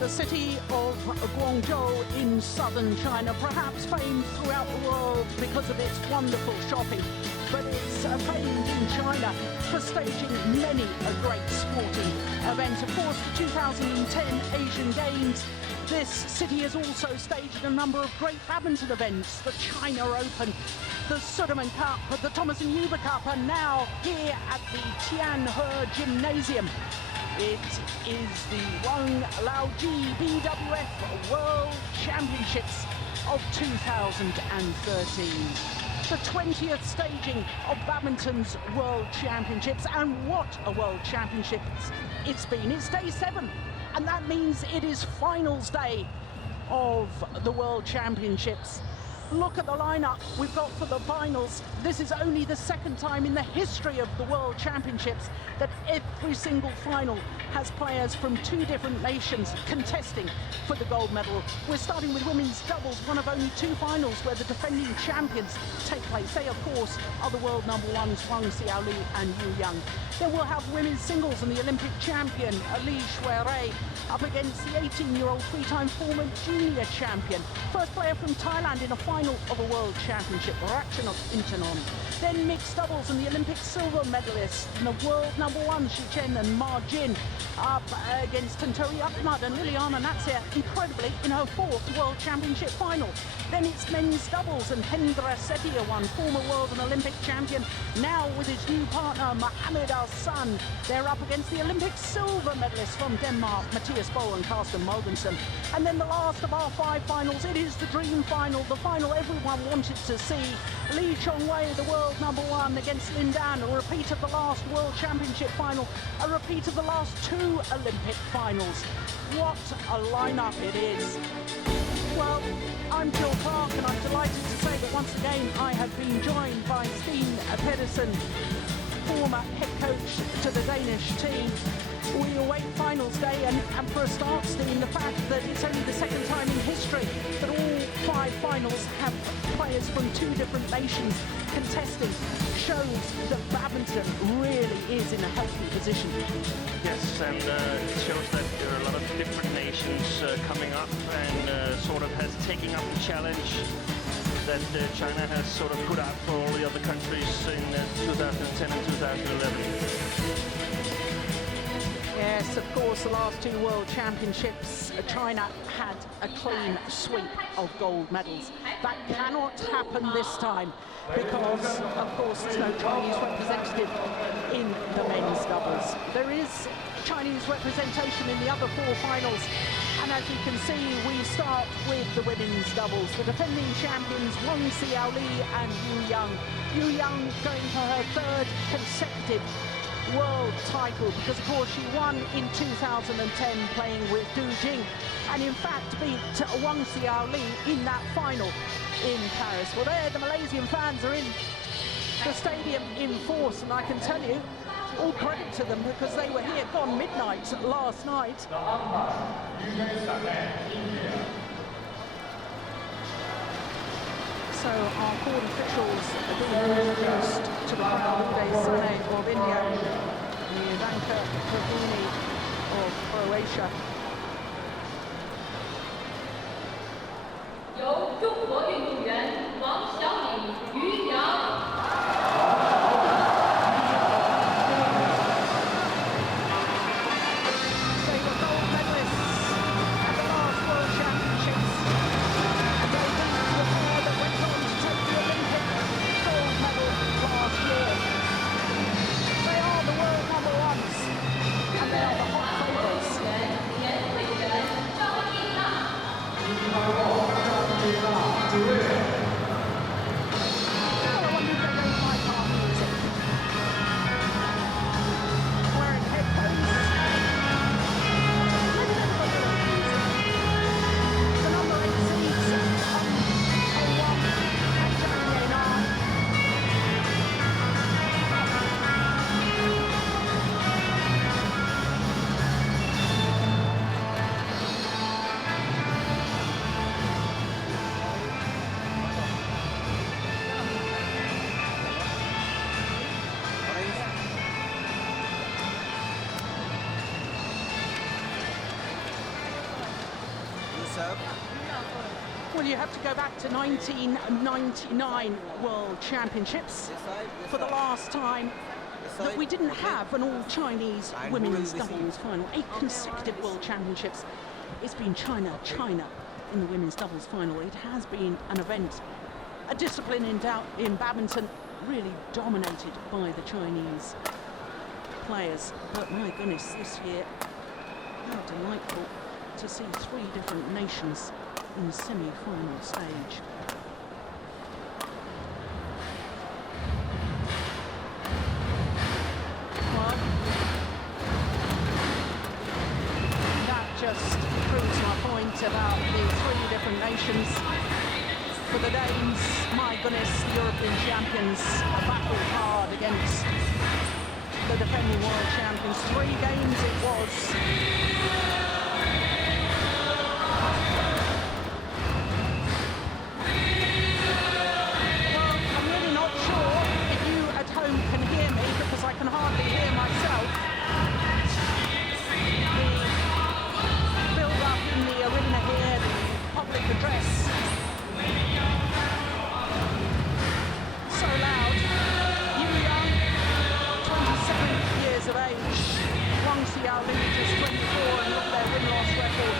The city of Guangzhou in southern China, perhaps famed throughout the world because of its wonderful shopping, but it's famed in China for staging many a great sporting event. Of course, the 2010 Asian Games. This city has also staged a number of great badminton events, the China Open, the Sudirman Cup, the Thomas and Uber Cup, and now here at the Tianhe Gymnasium. It is the Wang Lao BWF World Championships of 2013. The 20th staging of badminton's World Championships, and what a World Championships it's been. It's day 7, and that means it is finals day of the World Championships. Look at the lineup we've got for the finals. This is only the second time in the history of the World Championships that every single final has players from 2 different nations contesting for the gold medal. We're starting with women's doubles, one of only 2 finals where the defending champions take place. They, of course, are the world number 1s, Xiaoli and Jang. Then we'll have women's singles and the Olympic champion, Li Xiaoli, up against the 18-year-old 3-time former junior champion. First player from Thailand in a final of a World Championship, Ratchanok Intanon. Then mixed doubles and the Olympic silver medalist, and the world number 1, Shi Chen and Ma Jin, up against Tantori Ahmad and Liliana Natsir, incredibly, in her 4th World Championship final. Then it's men's doubles, and Hendra Setiawan, former world and Olympic champion, now with his new partner, Mohamed Al-San. They're up against the Olympic silver medalists from Denmark, Matthias Bo and Carsten Mogensen. And then the last of our 5 finals, it is the dream final, the final everyone wanted to see. Lee Chong-wei, the world number 1, against Lin Dan, a repeat of the last World Championship final, a repeat of the last 2 Olympic finals. What a lineup it is. Well, I'm Jill Clark, and I'm delighted to say that once again I have been joined by Steen Pedersen, former head coach to the Danish team. We await finals day, and for a start, Steen, the fact that it's only the second time in history that all 5 finals have players from 2 different nations contesting shows that badminton really is in a healthy position. Yes, and it shows that there are a lot of different nations coming up and sort of has taken up the challenge that China has sort of put out for all the other countries in 2010 and 2011. Yes, of course, the last 2 World Championships, China had a clean sweep of gold medals. That cannot happen this time because, of course, there's no Chinese representative in the men's doubles. There is Chinese representation in the other 4 finals, and as you can see, we start with the women's doubles. The defending champions, Xiaoli and Yang. Yang going for her 3rd consecutive world title, because of course she won in 2010 playing with Du Jing, and in fact beat Wang Xiaoli in that final in Paris. Well, there the Malaysian fans are in the stadium in force, and I can tell you, all credit to them, because they were here gone midnight last night. So our court officials are being introduced to the Honorable Senate of India, the Ivanka Pavuni of Croatia. 由中国运动员王小李、于洋。 Thank you. serve. Well, you have to go back to 1999 World Championships for the last time that we didn't have an all-Chinese women's doubles final. 8 consecutive World Championships. It's been China in the women's doubles final. It has been an event, a discipline in badminton, really dominated by the Chinese players. But my goodness, this year, how delightful to see 3 different nations in the semi-final stage. Well, that just proves my point about the 3 different nations. For the Danes, my goodness, European champions battled hard against the defending world champions. 3 games it was. Well, I'm really not sure if you at home can hear me, because I can hardly hear myself. The build-up in the arena here, the public address. So loud. Jang, 27 years of age. Xiaoli, just 24, and look at their win-loss record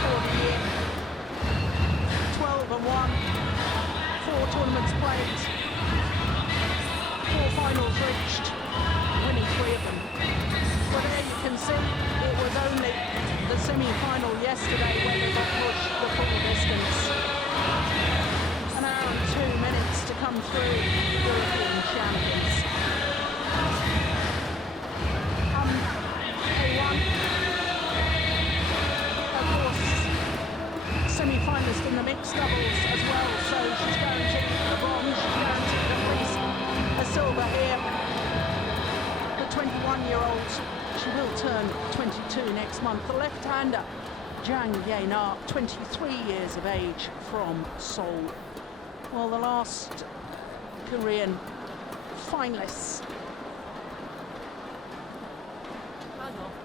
for the year. 12-1, 4 tournaments played, 4 finals reached, winning 3 of them. But there you can see it was only the semi-final yesterday when they got pushed the full distance. An hour and 2 minutes to come through European champions. A1, of course, semi-finalist in the mixed doubles as well, so she's guaranteed the bronze, she's guaranteed at least a silver here. The 21-year-old, she will turn 22 next month. The left-hander, Jang, 23 years of age, from Seoul. Well, the last Korean finalists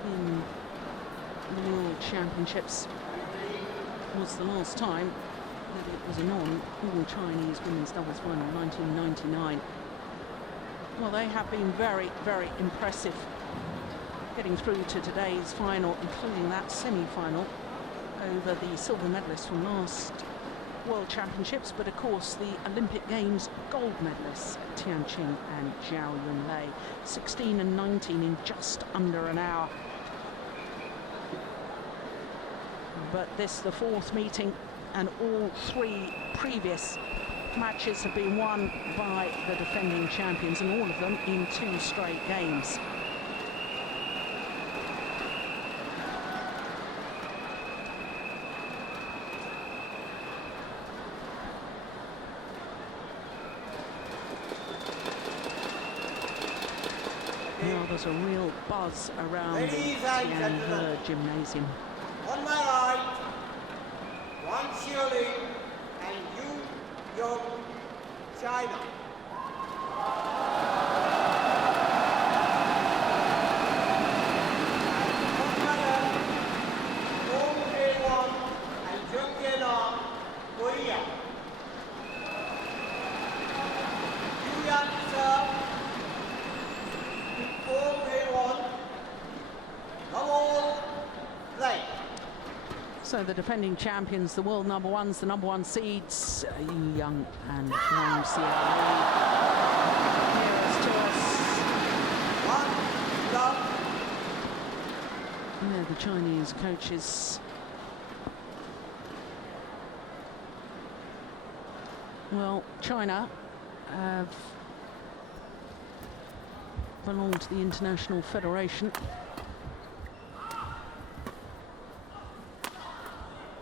in the World Championships was the last time that it was a non-all-Chinese women's doubles final, 1999. Well, they have been very, very impressive, getting through to today's final, including that semi-final over the silver medalists from last World Championships, but of course the Olympic Games gold medalists, Tianqing and Xiaoli, 16 and 19 in just under an hour. But this, the 4th meeting, and all 3 previous matches have been won by the defending champions, and all of them in 2 straight games. Now there's a real buzz around the Tianhe gymnasium. On my right, Wang Xiaoli and Jang, China. On my left, Wang and Jang, Korea. Yang serve. So the defending champions, the world number 1s, the number 1 seeds, Young and Wang Xiaoli. Nearest to us. And they're the Chinese coaches. Well, China have belonged to the International Federation.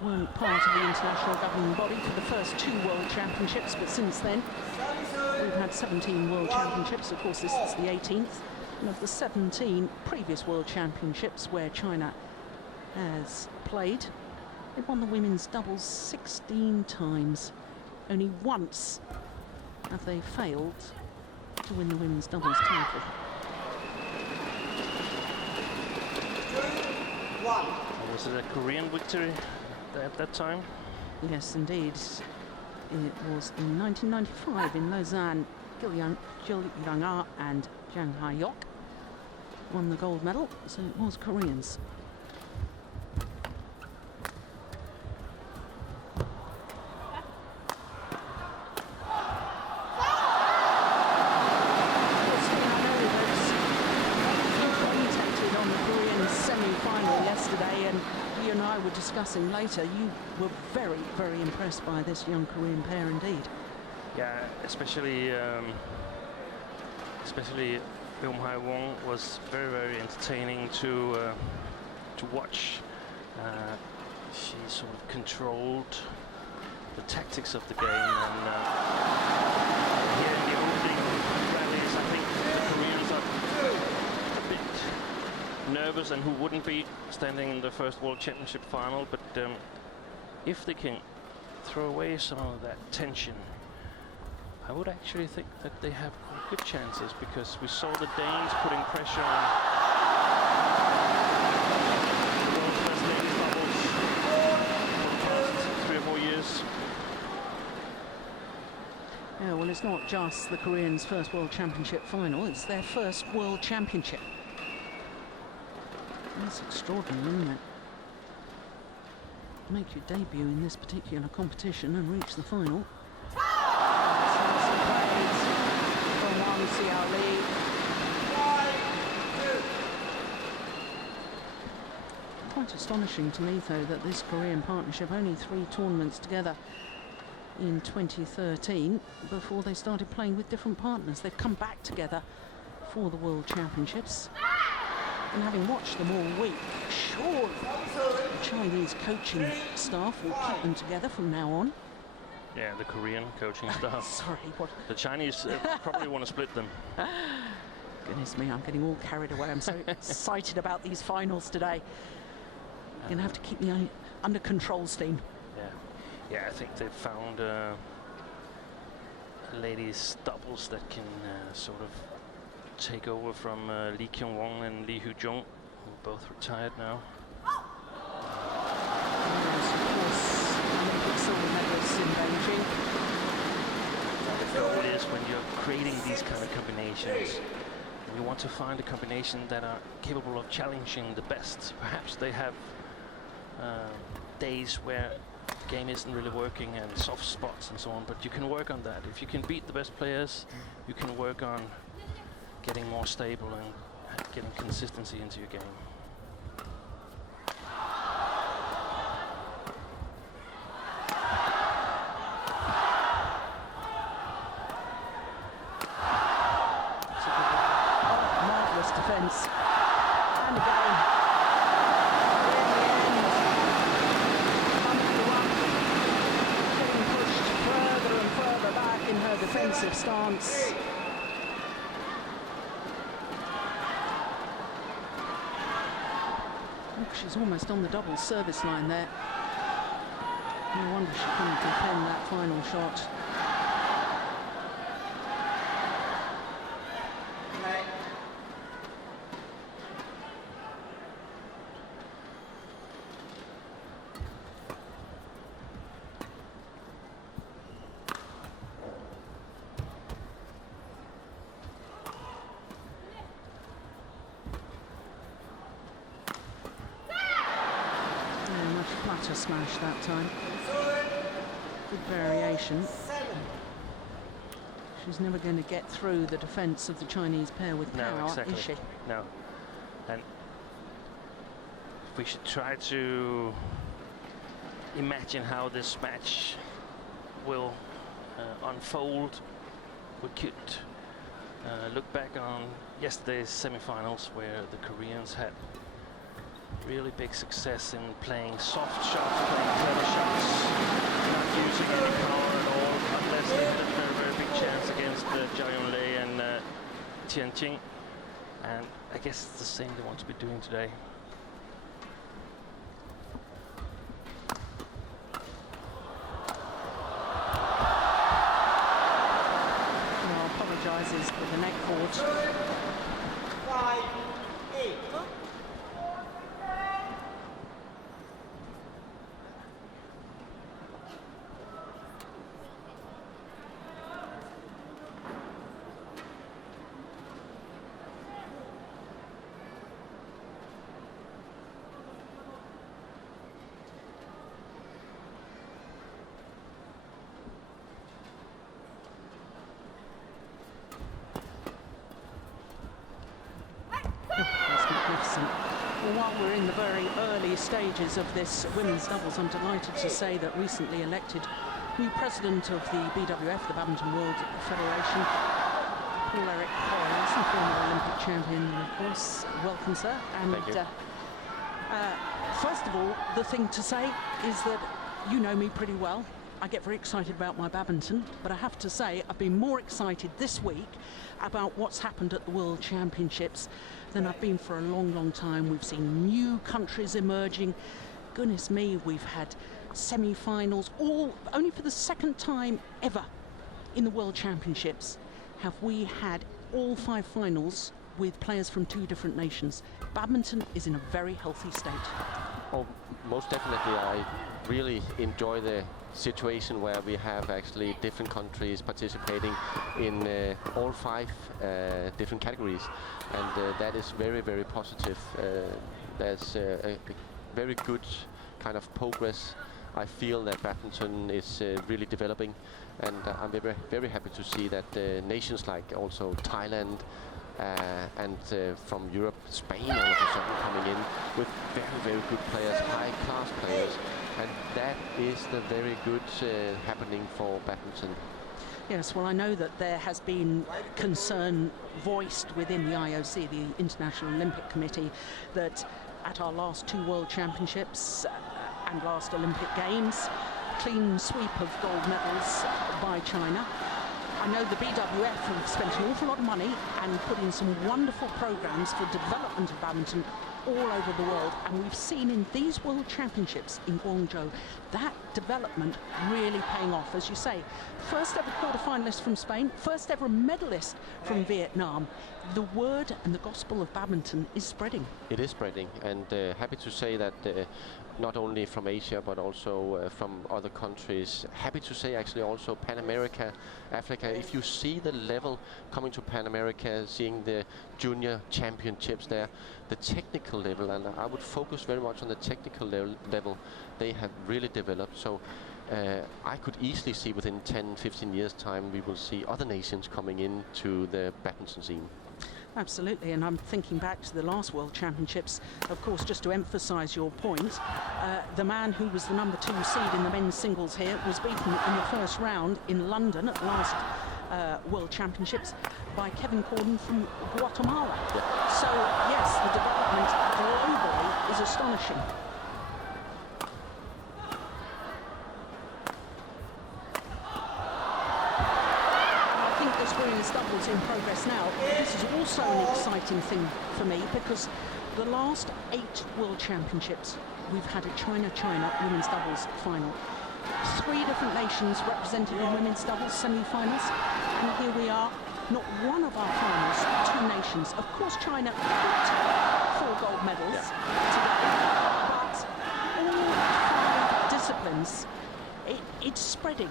Weren't part of the international governing body for the first 2 World Championships, but since then we've had 17 World Championships. Of course, this is the 18th, and of the 17 previous World Championships where China has played, they've won the women's doubles 16 times. Only once have they failed to win the women's doubles title. 2-1. Was it a Korean victory at that time. Yes, indeed. It was in 1995 in Lausanne. Jill Yang and Jang won the gold medal, so it was Koreans. On the Korean semi-final yesterday, and you and I were discussing later, you were very, very impressed by this young Korean pair indeed. Yeah, especially Wang was very, very entertaining to watch. She sort of controlled the tactics of the game, and here in the opening rallies, I think the Koreans are a bit nervous, and who wouldn't be standing in the first World Championship final, but if they can throw away some of that tension, I would actually think that they have good chances, because we saw the Danes putting pressure on the world's best ladies doubles for the past 3 or 4 years. Yeah, well, it's not just the Koreans' first World Championship final, it's their first World Championship. That's extraordinary, isn't it? Make your debut in this particular competition and reach the final. From Wang Xiaoli. Quite astonishing to me, though, that this Korean partnership, only 3 tournaments together in 2013 before they started playing with different partners. They've come back together for the World Championships. And having watched them all week, sure, the Chinese coaching staff will keep them together from now on. Yeah, the Korean coaching staff. Sorry, what? The Chinese probably want to split them. Goodness me, I'm getting all carried away. I'm so excited about these finals today. You're going to have to keep me under control, Steen. Yeah, I think they've found ladies doubles that can sort of take over from Lee Kyung-won and Lee Hoo-jung, who are both retired now. Yes, of course, Olympic silver medalists in Beijing. The goal is, when you're creating these kind of combinations, you want to find a combination that are capable of challenging the best. Perhaps they have days where the game isn't really working and soft spots and so on, but you can work on that. If you can beat the best players, you can work on getting more stable and getting consistency into your game. Marvellous defence. And again. In the end, getting pushed further and further back in her defensive stance. Look, she's almost on the double service line there. No wonder she couldn't defend that final shot. Flatter smash that time. Good variation. She's never going to get through the defence of the Chinese pair with power, exactly. is she? No. And if we should try to imagine how this match will unfold, we could look back on yesterday's semi-finals, where the Koreans had really big success in playing soft shots, playing clever shots, not using any power at all, unless they had a very, very big chance against Xiaoli and Tianjin. And I guess it's the same they want to be doing today. Apologises for the neck cord. 5-8. we're in the very early stages of this women's doubles. I'm delighted to say that recently elected new president of the BWF, the Badminton World Federation, Paul-Eric Hoyles, former Olympic champion, of course. Welcome, sir. And thank you. First of all, the thing to say is that you know me pretty well. I get very excited about my badminton, but I have to say I've been more excited this week about what's happened at the World Championships than I've been for a long, long time. We've seen new countries emerging. Goodness me, we've had semi-finals, all only for the second time ever in the World Championships have we had all 5 finals with players from 2 different nations. Badminton is in a very healthy state. Oh, most definitely. I really enjoy the situation where we have actually different countries participating in all 5 different categories, and that is very, very positive. There's a very good kind of progress. I feel that badminton is really developing, and I'm very, very happy to see that nations like also Thailand and from Europe, Spain all of a sudden coming in with very, very good players, high-class players, and that is the very good happening for badminton. Yes, well, I know that there has been concern voiced within the IOC, the International Olympic Committee, that at our last 2 World Championships and last Olympic Games, clean sweep of gold medals by China. I know the BWF have spent an awful lot of money and put in some wonderful programs for development of badminton all over the world, and we've seen in these World Championships in Guangzhou that development really paying off. As you say, first ever quarter-finalist from Spain, first ever medalist from Vietnam. The word and the gospel of badminton is spreading. It is spreading, and happy to say that not only from Asia but also from other countries. Happy to say actually also Pan America, Africa. If you see the level coming to Pan America, seeing the junior championships there, the technical level, and I would focus very much on the technical level, they have really developed. So I could easily see within 10-15 years time we will see other nations coming into the badminton scene. Absolutely, and I'm thinking back to the last World Championships, of course, just to emphasise your point, the man who was the number 2 seed in the men's singles here was beaten in the first round in London at the last World Championships by Kevin Corden from Guatemala. Yeah. So, yes, the development globally is astonishing. Women's doubles in progress now. This is also an exciting thing for me because the last 8 World Championships we've had a China-China women's doubles final. 3 different nations represented in women's doubles semi-finals, and here we are, not one of our finals, 2 nations. Of course, China got 4 gold medals today, but all 5 disciplines. It's spreading.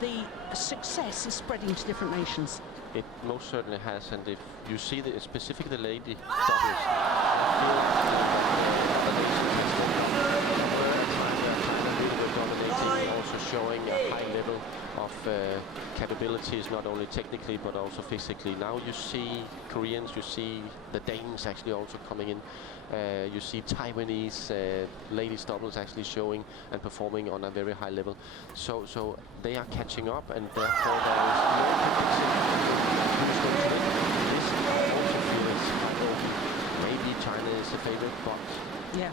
The success is spreading to different nations. It most certainly has, and if you see specifically the lady doubles, the China really were dominating, also showing a high level of capabilities, not only technically but also physically. Now you see Koreans, you see the Danes actually also coming in. You see Taiwanese ladies doubles actually showing and performing on a very high level. So they are catching up, and therefore there is no prediction who's going to win this. I also feel it's quite open. Maybe China is the favorite, but yeah,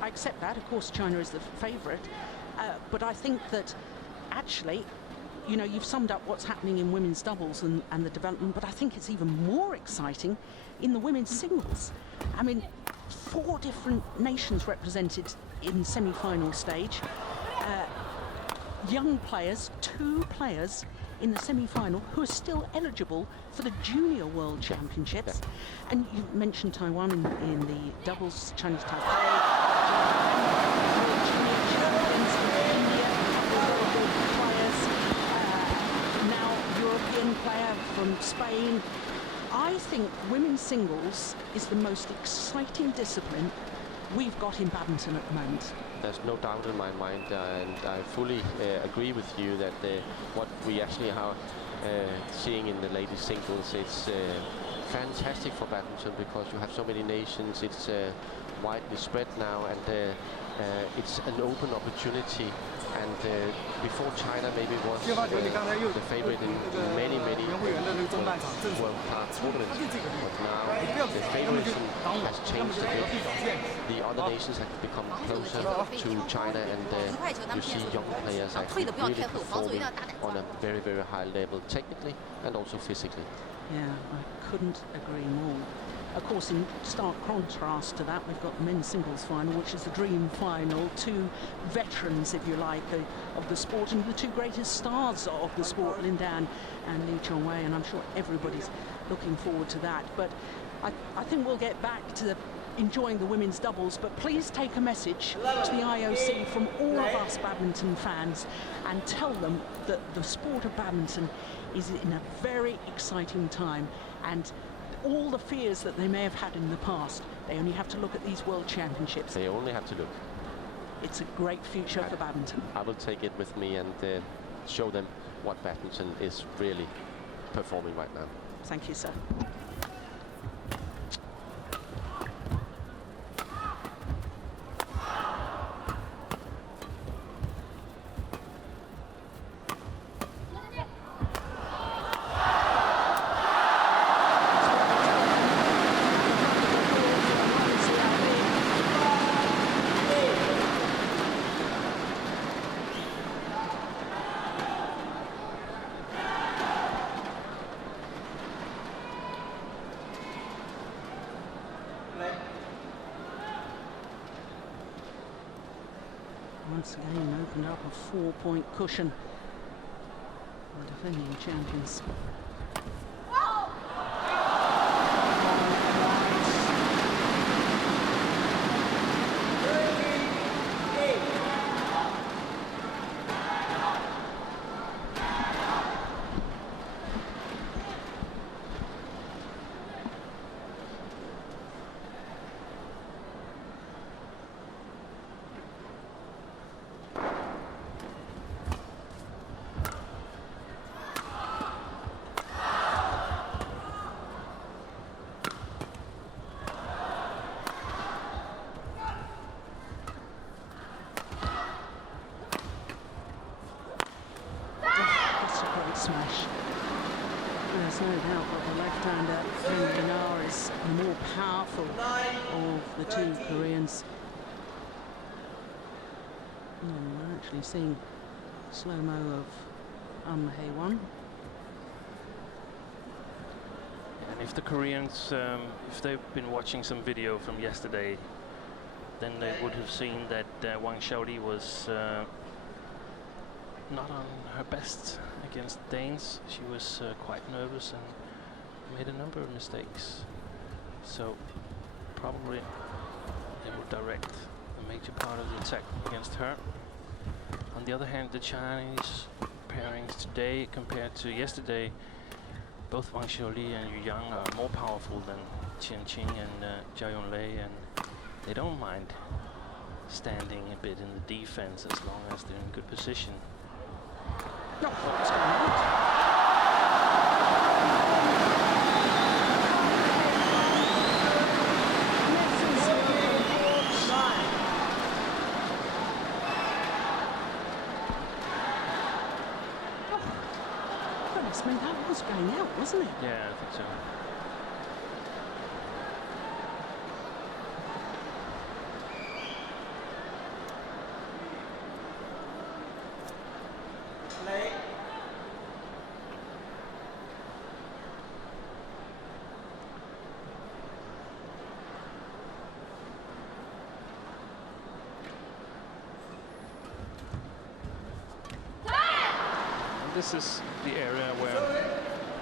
I accept that. Of course, China is the favourite, but I think that actually, you know, you've summed up what's happening in women's doubles and the development, but I think it's even more exciting in the women's singles. I mean, 4 different nations represented in semi-final stage. Young players, 2 players in the semi-final who are still eligible for the Junior World Championships. Yeah. And you mentioned Taiwan in the doubles, Chinese Taipei, Junior champions in India, very good players. Now European player from Spain. I think women's singles is the most exciting discipline we've got in badminton at the moment. There's no doubt in my mind, and I fully agree with you that what we actually are seeing in the ladies singles, it's fantastic for badminton because you have so many nations. It's widely spread now, and it's an open opportunity. And before China maybe was the favorite in many world-class tournaments, but now the favoritism has changed a bit. The other nations have become closer to China, and you see young players actually really performing on a very, very high level, technically and also physically. Yeah, I couldn't agree more. Of course, in stark contrast to that, we've got the men's singles final, which is the dream final. Two veterans, if you like, of the sport, and the two greatest stars of the sport, Lin Dan and Li Chongwei, and I'm sure everybody's looking forward to that. But I think we'll get back to enjoying the women's doubles, but please take a message to the IOC from all of us badminton fans and tell them that the sport of badminton is in a very exciting time, and all the fears that they may have had in the past, they only have to look at these World Championships. They only have to look. It's a great future for badminton. I will take it with me and show them what badminton is really performing right now. Thank you, sir. Once again opened up a 4-point cushion for the defending champions. Smash. There's no doubt that the left-hander Wang Lao is the more powerful of the two Koreans. We're actually seeing slow-mo of Hae-won. And if the Koreans, if they've been watching some video from yesterday, then they would have seen that Wang Xiaoli was not on her best against the Danes. She was quite nervous and made a number of mistakes. So probably they will direct a major part of the attack against her. On the other hand, the Chinese pairings today compared to yesterday, both Wang Xiaoli and Yu Yang are more powerful than Qian Qing and Jia Yonglei, and they don't mind standing a bit in the defense as long as they're in good position. No, what's going on? I mean, that was going out, wasn't it? Yeah, I think so. Play. And this is the area where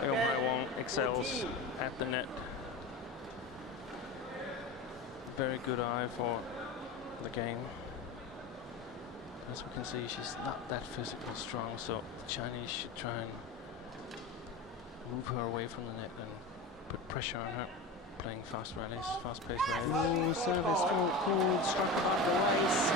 Hae-won excels at the net. Very good eye for the game. As we can see, she's not that physically strong, so the Chinese should try and move her away from the net and put pressure on her, playing fast rallies, fast-paced rallies. Oh, service fault called, struck above the waist.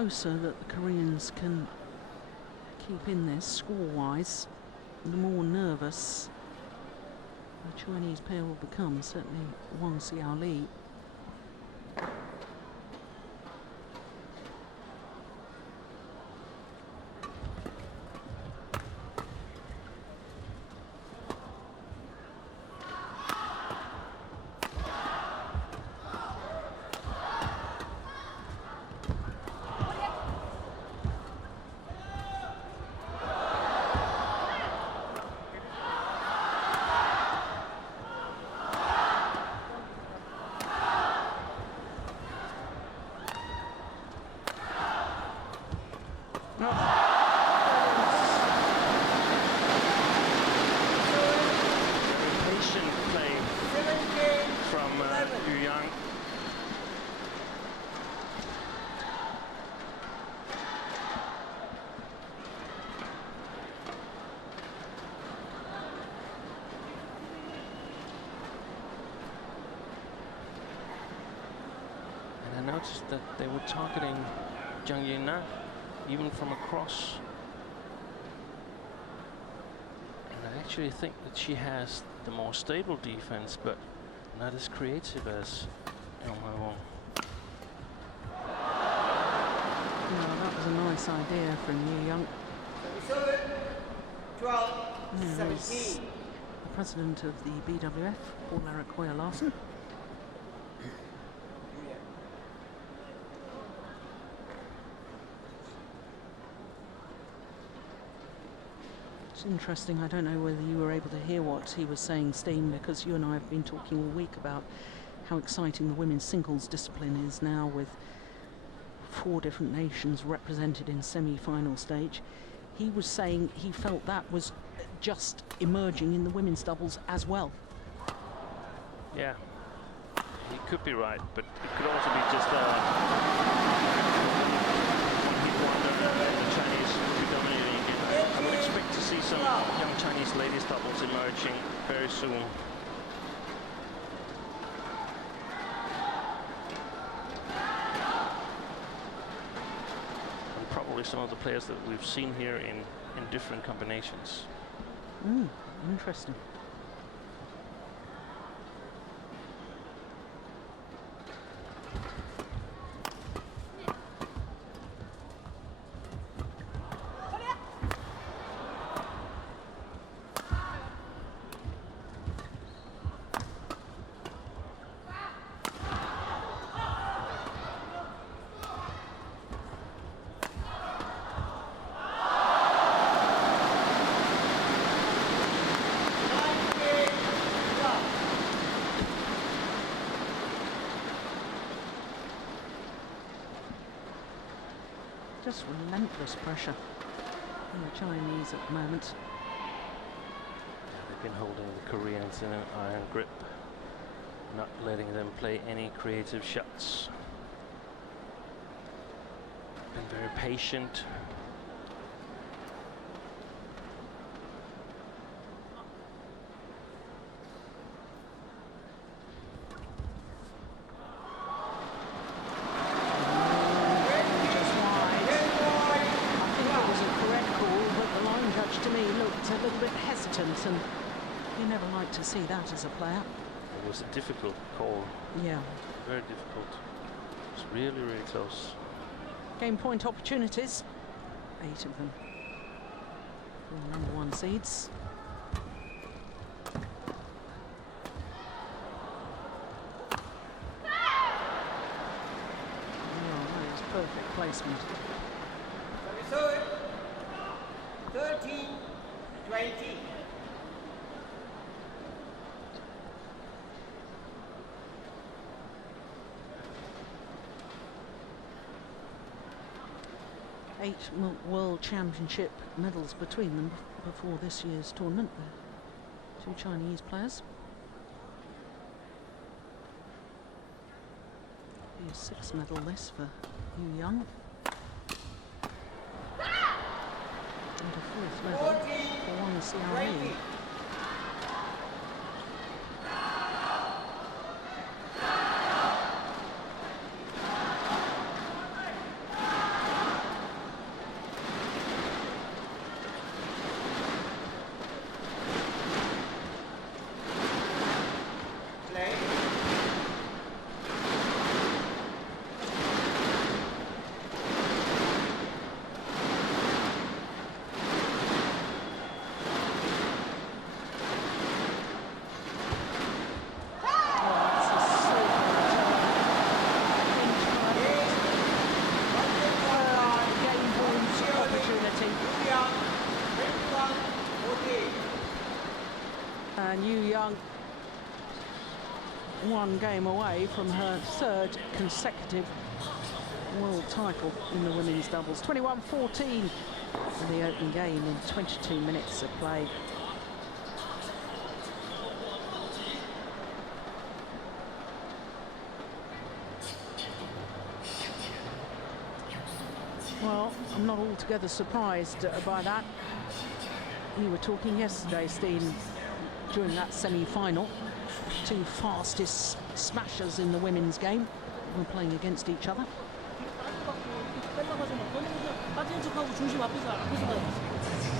closer that the Koreans can keep in this score-wise, the more nervous the Chinese pair will become, certainly Wang Xiaoli. I noticed that they were targeting Jang even from across. And I actually think that she has the more stable defense, but not as creative as Wang Lao. No, that was a nice idea from Yu Young. 12, There's 17. the president of the BWF, Paul Eric Hoyer Larsen. It's interesting, I don't know whether you were able to hear what he was saying, Steen, because you and I have been talking all week about how exciting the women's singles discipline is now, with 4 different nations represented in semi-final stage. He was saying he felt that was just emerging in the women's doubles as well. Yeah, he could be right, but it could also be just one hit wonder and the Chinese will be dominating again. I would expect to see some young Chinese ladies doubles emerging very soon. And probably some of the players that we've seen here in different combinations. Interesting. Just relentless pressure on the Chinese at the moment. They've been holding the Koreans in an iron grip, not letting them play any creative shots. Been very patient. And you never like to see that as a player. It was a difficult call. Yeah. Very difficult. It's really, really close. Game point opportunities. 8 of them. For the #1 seeds. Oh, that is perfect placement. 13, 20. Eight World Championship medals between them before this year's tournament. The 2 Chinese players. Be a 6th medal list for Yu Young. And a 4th medal for Wang Xiaoli. And Yu Young, one game away from her third consecutive world title in the women's doubles. 21-14 for the opening game in 22 minutes of play. Well, I'm not altogether surprised by that. You were talking yesterday, Steen, during that semi-final. Two fastest smashers in the women's game were playing against each other.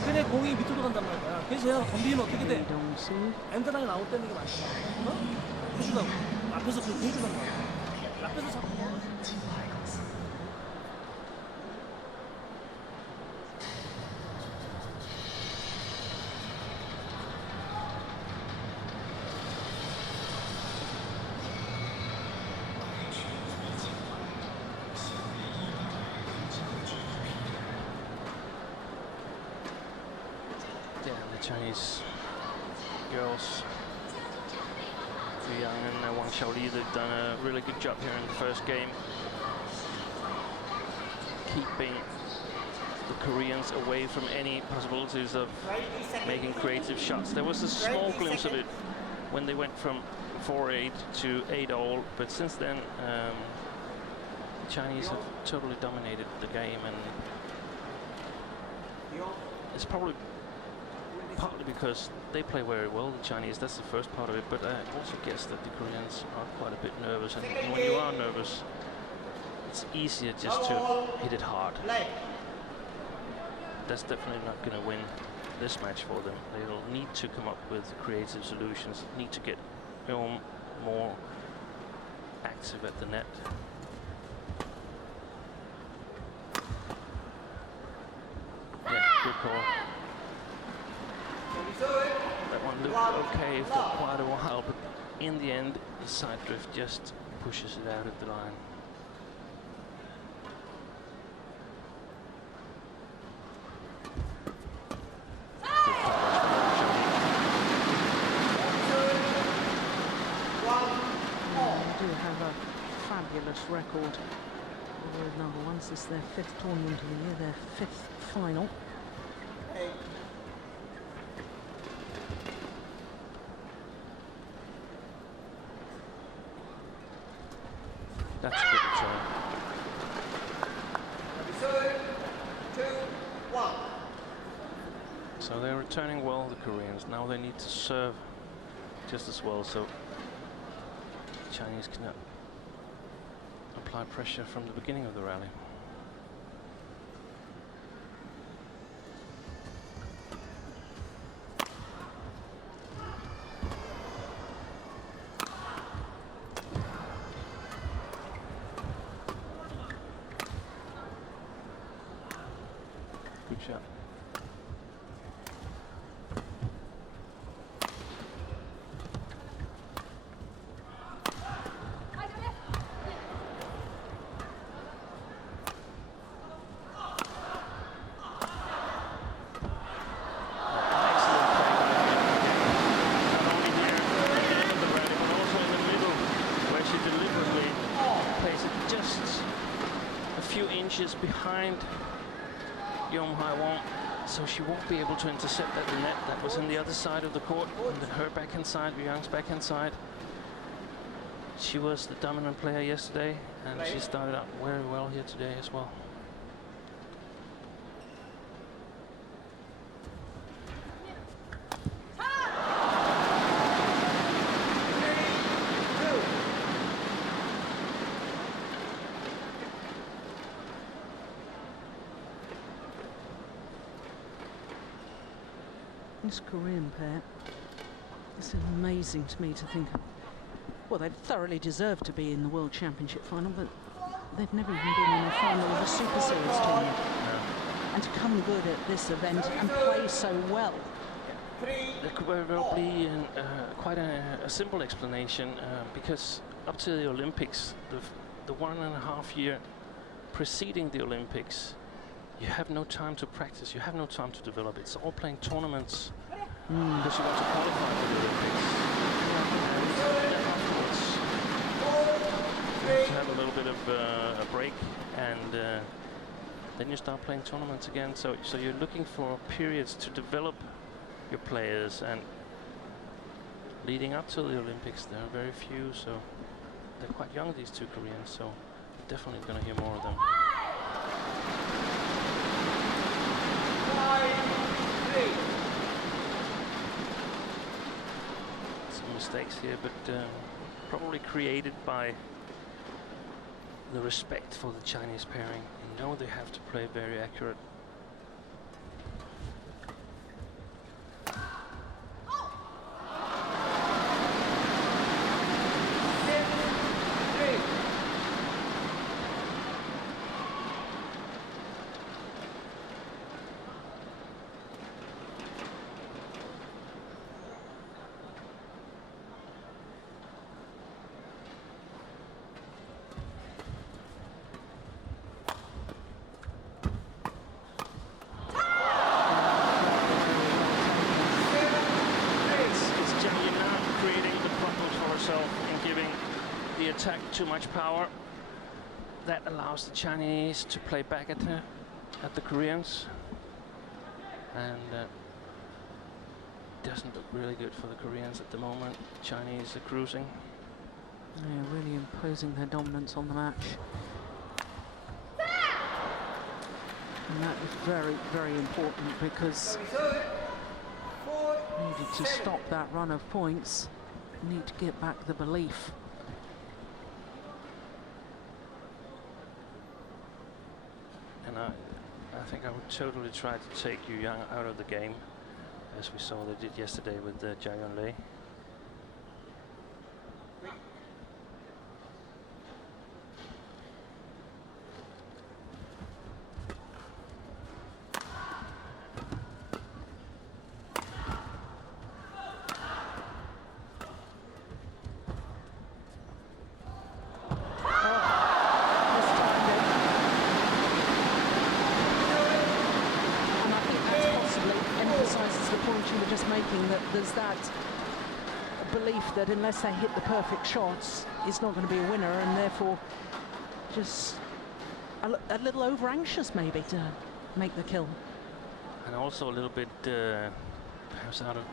그래 공이 밑으로 간단 말이야. 그래서 얘가 덤비면 어떻게 돼? 엔드라인 아웃되는 게 맞아. 해주다고. 앞에서 그 해주단 말이야. 앞에서 자꾸. Chinese girls, Jang and Wang Xiaoli, they've done a really good job here in the first game, keeping the Koreans away from any possibilities of making creative shots. There was a small glimpse of it when they went from 4-8 to 8-all, but since then the Chinese have totally dominated the game, and it's probably partly because they play very well, the Chinese, that's the first part of it, but I also guess that the Koreans are quite a bit nervous, and when you are nervous, it's easier just to hit it hard. That's definitely not going to win this match for them. They'll need to come up with creative solutions, need to get more active at the net. Yeah, good call. That one looked okay for quite a while, but in the end, the side drift just pushes it out at the line. They do have a fabulous record. World number one. This is their fifth tournament of the year, their fifth final. That's a good try. 2-1. So they're returning well, the Koreans. Now they need to serve just as well, so the Chinese can apply pressure from the beginning of the rally. Good shot. Behind Wang, so she won't be able to intercept at the net. That was on the other side of the court, on her backhand side, Yang's backhand side. She was the dominant player yesterday, and she started out very well here today as well. This Korean pair, it's amazing to me to think, well, they thoroughly deserve to be in the World Championship final, but they've never even been in the final of a Super Series tournament. And to come good at this event and play so well. There could very well be quite a simple explanation, because up to the Olympics, the 1.5 year preceding the Olympics, you have no time to practice, you have no time to develop. It's all playing tournaments because you want to qualify for the Olympics. have to have a little bit of a break, and then you start playing tournaments again. So you're looking for periods to develop your players, and leading up to the Olympics, there are very few. So they're quite young, these two Koreans. So we're definitely going to hear more of them. 5-3. Some mistakes here, but probably created by the respect for the Chinese pairing. You know they have to play very accurate. Attack too much power. That allows the Chinese to play back at the Koreans, and doesn't look really good for the Koreans at the moment. Chinese are cruising. Yeah, really imposing their dominance on the match. And that is very, very important, because needed to stop that run of points. Need to get back the belief. And I think I would totally try to take Yu Yang out of the game, as we saw they did yesterday with Xiaoli. There's that belief that unless they hit the perfect shots, it's not going to be a winner, and therefore just a little over anxious maybe to make the kill. And also a little bit perhaps out of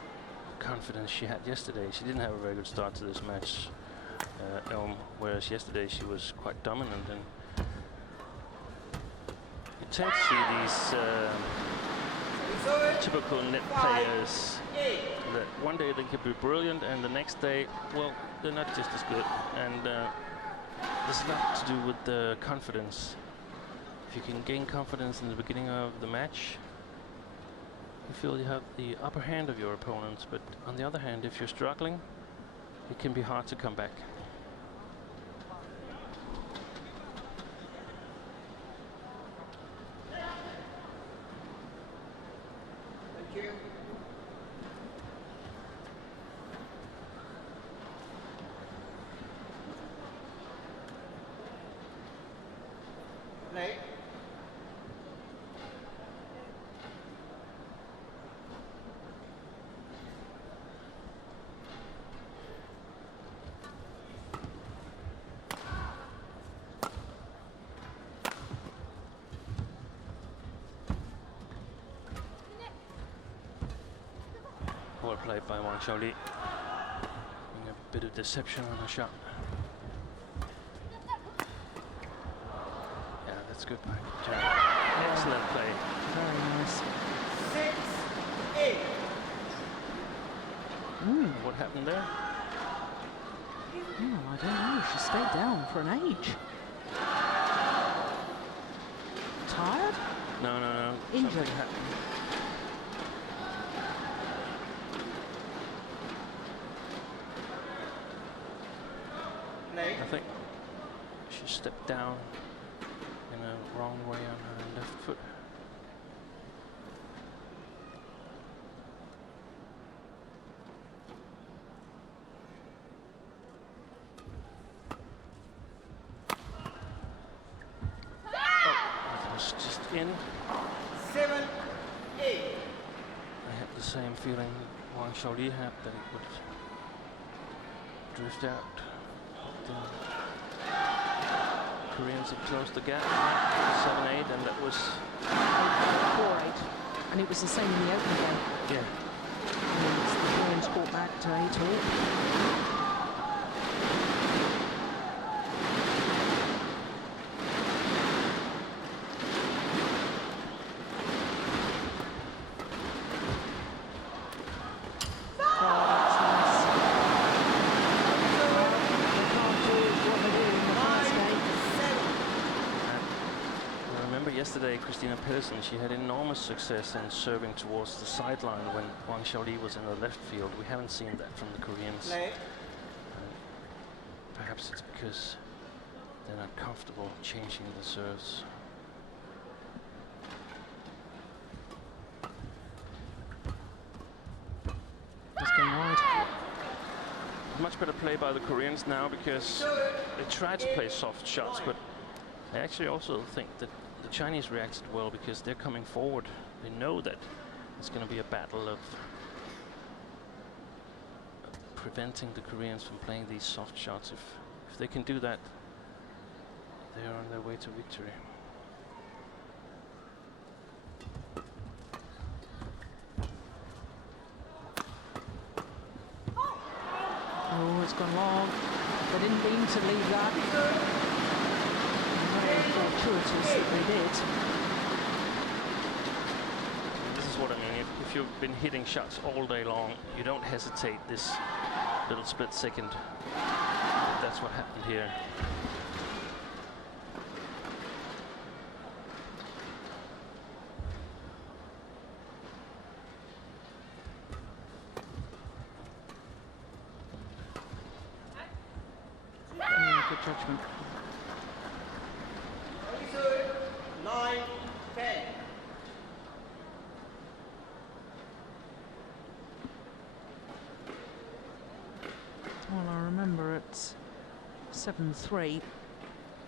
confidence she had yesterday. She didn't have a very good start to this match, whereas yesterday she was quite dominant, and you tend to see these typical net players that one day they can be brilliant, and the next day, well, they're not just as good. And there's a lot to do with the confidence. If you can gain confidence in the beginning of the match, you feel you have the upper hand of your opponents. But on the other hand, if you're struggling, it can be hard to come back. Thank you. Play. Well played by Xiaoli. A bit of deception on the shot. Yeah, that's good by Jang. Excellent play. Very nice. 6-8. What happened there? Oh, I don't know. She stayed down for an age. Tired? No. Injured. Something happened. Play. I think she stepped down in a wrong way on her left foot. Oh, it was just in. 7-8. I had the same feeling Wang Xiaoli had, that it would drift out. Koreans have closed the gap. 7-8, and that was 4-8. And it was the same in the opening game. yeah. And the Koreans brought back to 8-all. Yesterday, Christina Pedersen, she had enormous success in serving towards the sideline when Wang Xiaoli was in the left field. We haven't seen that from the Koreans. Perhaps it's because they're not comfortable changing the serves. That's going wide. Much better play by the Koreans now because they try to play soft shots, but I actually also think that the Chinese reacted well because they're coming forward. They know that it's going to be a battle of preventing the Koreans from playing these soft shots. If they can do that, they are on their way to victory. Oh, it's gone long. They didn't mean to leave that. Very fortuitous that they did. This is what I mean. If you've been hitting shots all day long, you don't hesitate this little split second. That's what happened here. Good judgment. 9-10. Well, I remember at 7-3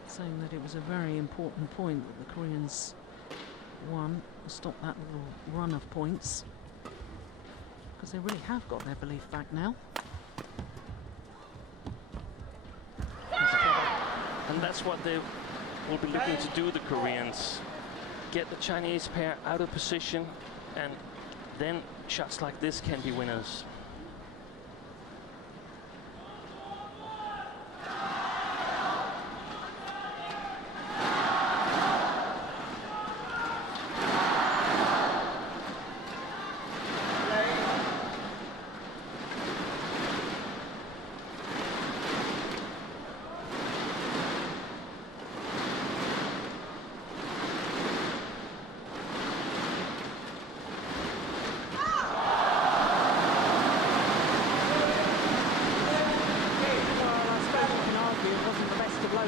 saying that it was a very important point that the Koreans won, stop that little run of points, because they really have got their belief back now. And that's what they will be looking to do, the Koreans. Get the Chinese pair out of position, and then shots like this can be winners.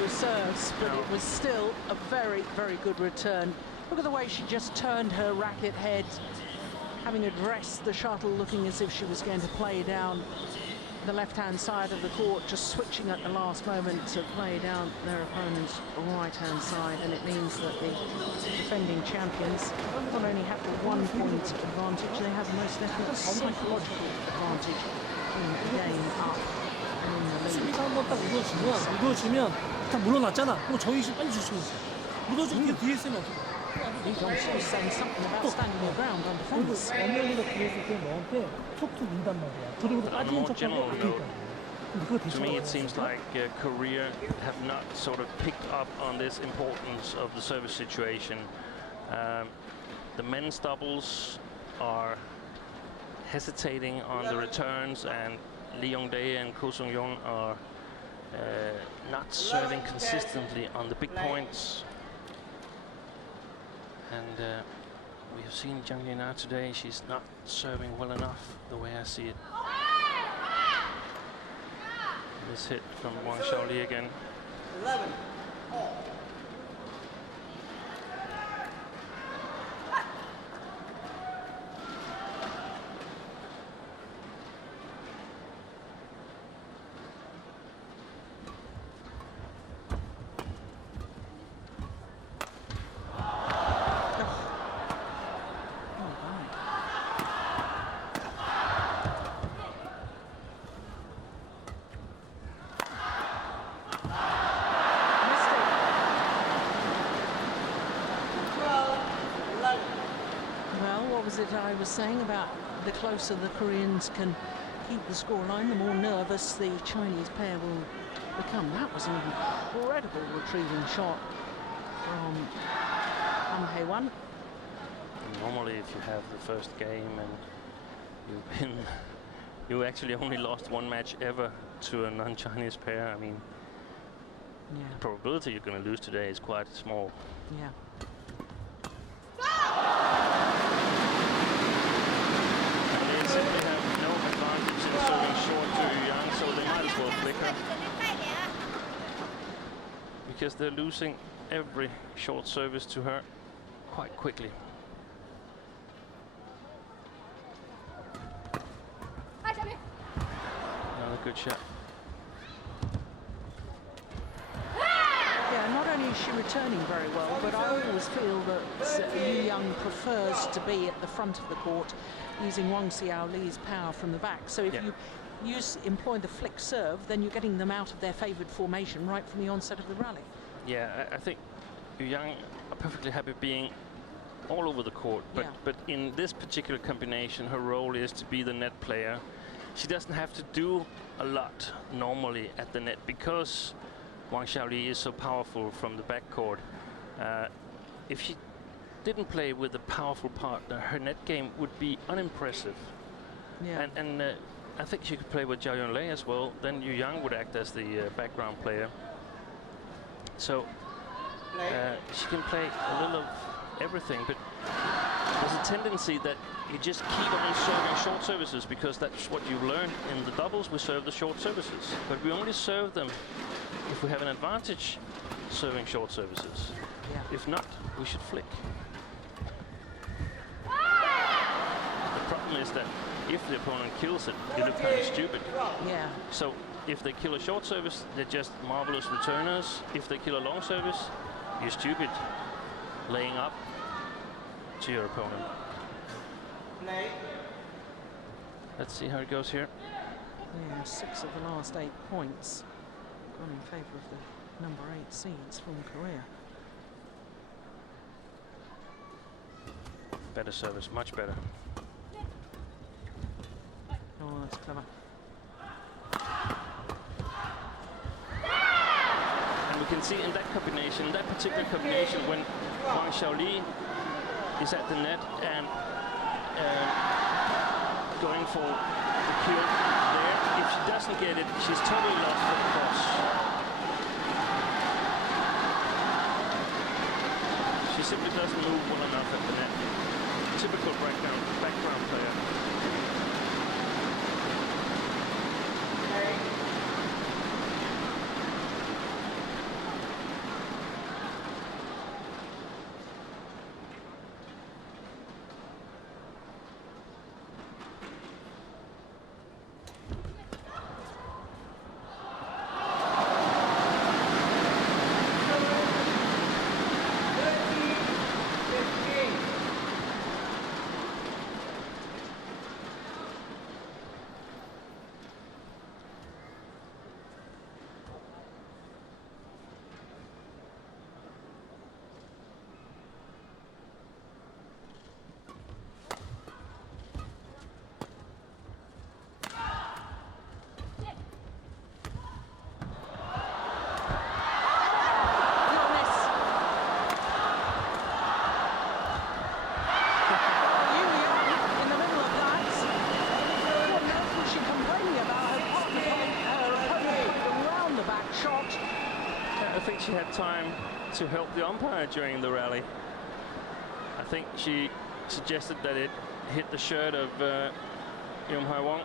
Serves, but it was still a very, very good return. Look at the way she just turned her racket head, having addressed the shuttle, looking as if she was going to play down the left-hand side of the court, just switching at the last moment to play down their opponent's right-hand side, and it means that the defending champions not only have the 1 point advantage, they have most definitely psychological advantage in the game up and in the lead. 수비가 한번 딱 무너지면 다 물러났잖아. 그럼 정의실 빨리 주시면 돼. 무너지면 뒤에 있으면 어떡해. He was saying something about standing your ground on defense. 원영이가 그랬을 때 너한테 툭툭 민단 말이야. 저리로 빠지는 척하고 아프니까. To me, it seems like Korea have not sort of picked up on this importance of the service situation. The men's doubles are hesitating on the returns, and Lee Yong-dae and Ko Sung-yong are not serving consistently on the big points. And we have seen Jang today. She's not serving well enough, the way I see it. This hit from Wang Xiaoli again. 11. I was saying about the closer the Koreans can keep the scoreline, the more nervous the Chinese pair will become. That was an incredible retrieving shot from Hye-won. Normally, if you have the first game and you actually only lost one match ever to a non-Chinese pair, I mean, Yeah. the probability you're going to lose today is quite small. Yeah. And they simply have no advantage in serving short to Yang, so they might as well flick her. Because they're losing every short service to her quite quickly. Another good shot. Yeah, not only is she returning very well, but I always feel that Yu Yang prefers to be at the front of the court using Wang Xiaoli's power from the back. So if you employ the flick serve, then you're getting them out of their favoured formation right from the onset of the rally. Yeah, I think Yu Yang are perfectly happy being all over the court, but in this particular combination, her role is to be the net player. She doesn't have to do a lot normally at the net because Wang Xiaoli is so powerful from the backcourt. If she didn't play with a powerful partner, her net game would be unimpressive. Yeah. And I think she could play with Zhao Yunlei as well. Then Yu Yang would act as the background player. So she can play a little of everything, but there's a tendency that you just keep on serving short services because that's what you learn in the doubles. We serve the short services, but we only serve them if we have an advantage serving short services. Yeah. If not, we should flick. The problem is that if the opponent kills it, you look kind of stupid. Yeah. So if they kill a short service, they're just marvelous returners. If they kill a long service, you're stupid, laying up to your opponent. Let's see how it goes here. Yeah, 6 of the last 8 points gone in favour of the number 8 seeds from Korea. Better service, much better. Oh, that's clever. And we can see in that combination, that particular combination, when Wang Xiaoli is at the net and going for the kill there. If she doesn't get it, she's totally lost for the cross. She simply doesn't move well enough at the net. Typical background player. She had time to help the umpire during the rally. I think she suggested that it hit the shirt of Yum Hai-won.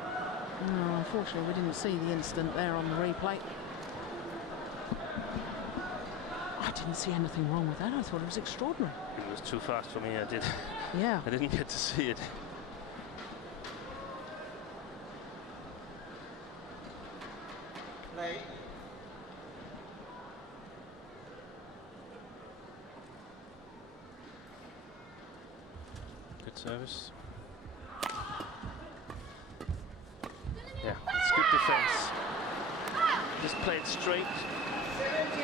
No, unfortunately, we didn't see the incident there on the replay. I didn't see anything wrong with that. I thought it was extraordinary. It was too fast for me. Yeah. I didn't get to see it. Play. Good service. Yeah, it's good defense. Just play it straight. 17,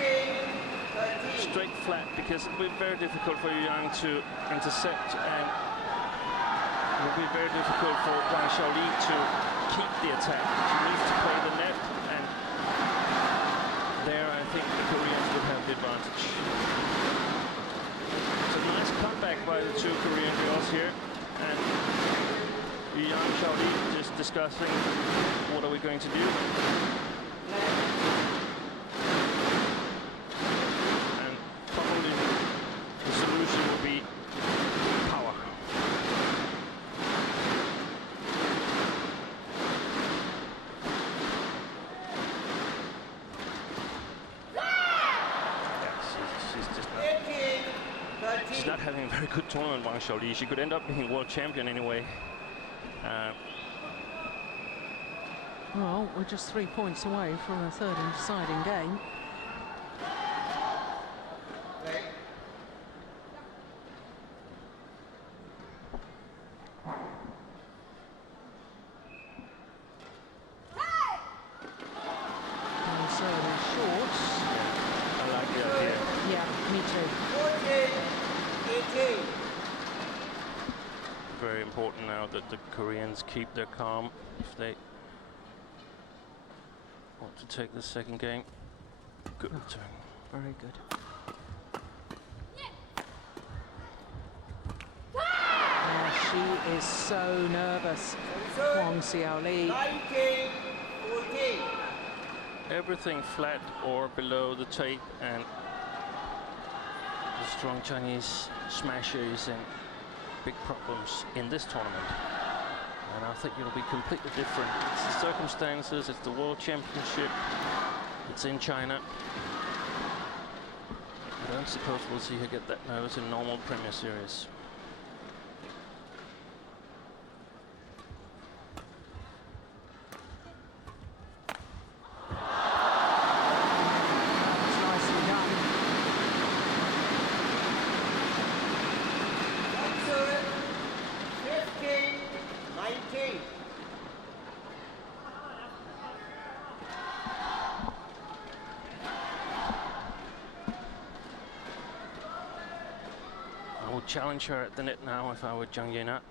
13. Straight flat, because it will be very difficult for Yu Yang to intercept, and will be very difficult for Xiaoli to keep the attack. She needs to play the net, and there I think the Koreans would have the advantage. It's a nice comeback by the two Korean girls here, and Jang Xiaoli just discussing what are we going to do. And probably the solution will be power. She's not having a very good tournament, Wang Xiaoli. She could end up being world champion anyway. Well, we're just 3 points away from a third and deciding game. And so short. I like the idea. Yeah, me too. 14, 18. Very important now that the Koreans keep their calm if they want to take the second game. Good return. Very good. She is so nervous, Wang Xiaoli. 19, 14. Everything flat or below the tape, and the strong Chinese smashers and big problems in this tournament. And I think it'll be completely different. It's the circumstances, it's the World Championship, it's in China. I don't suppose we'll see her get that nervous in normal Premier Series. That's nicely done. Answer 15, 19. I would challenge her at the net now if I were Jang Yena.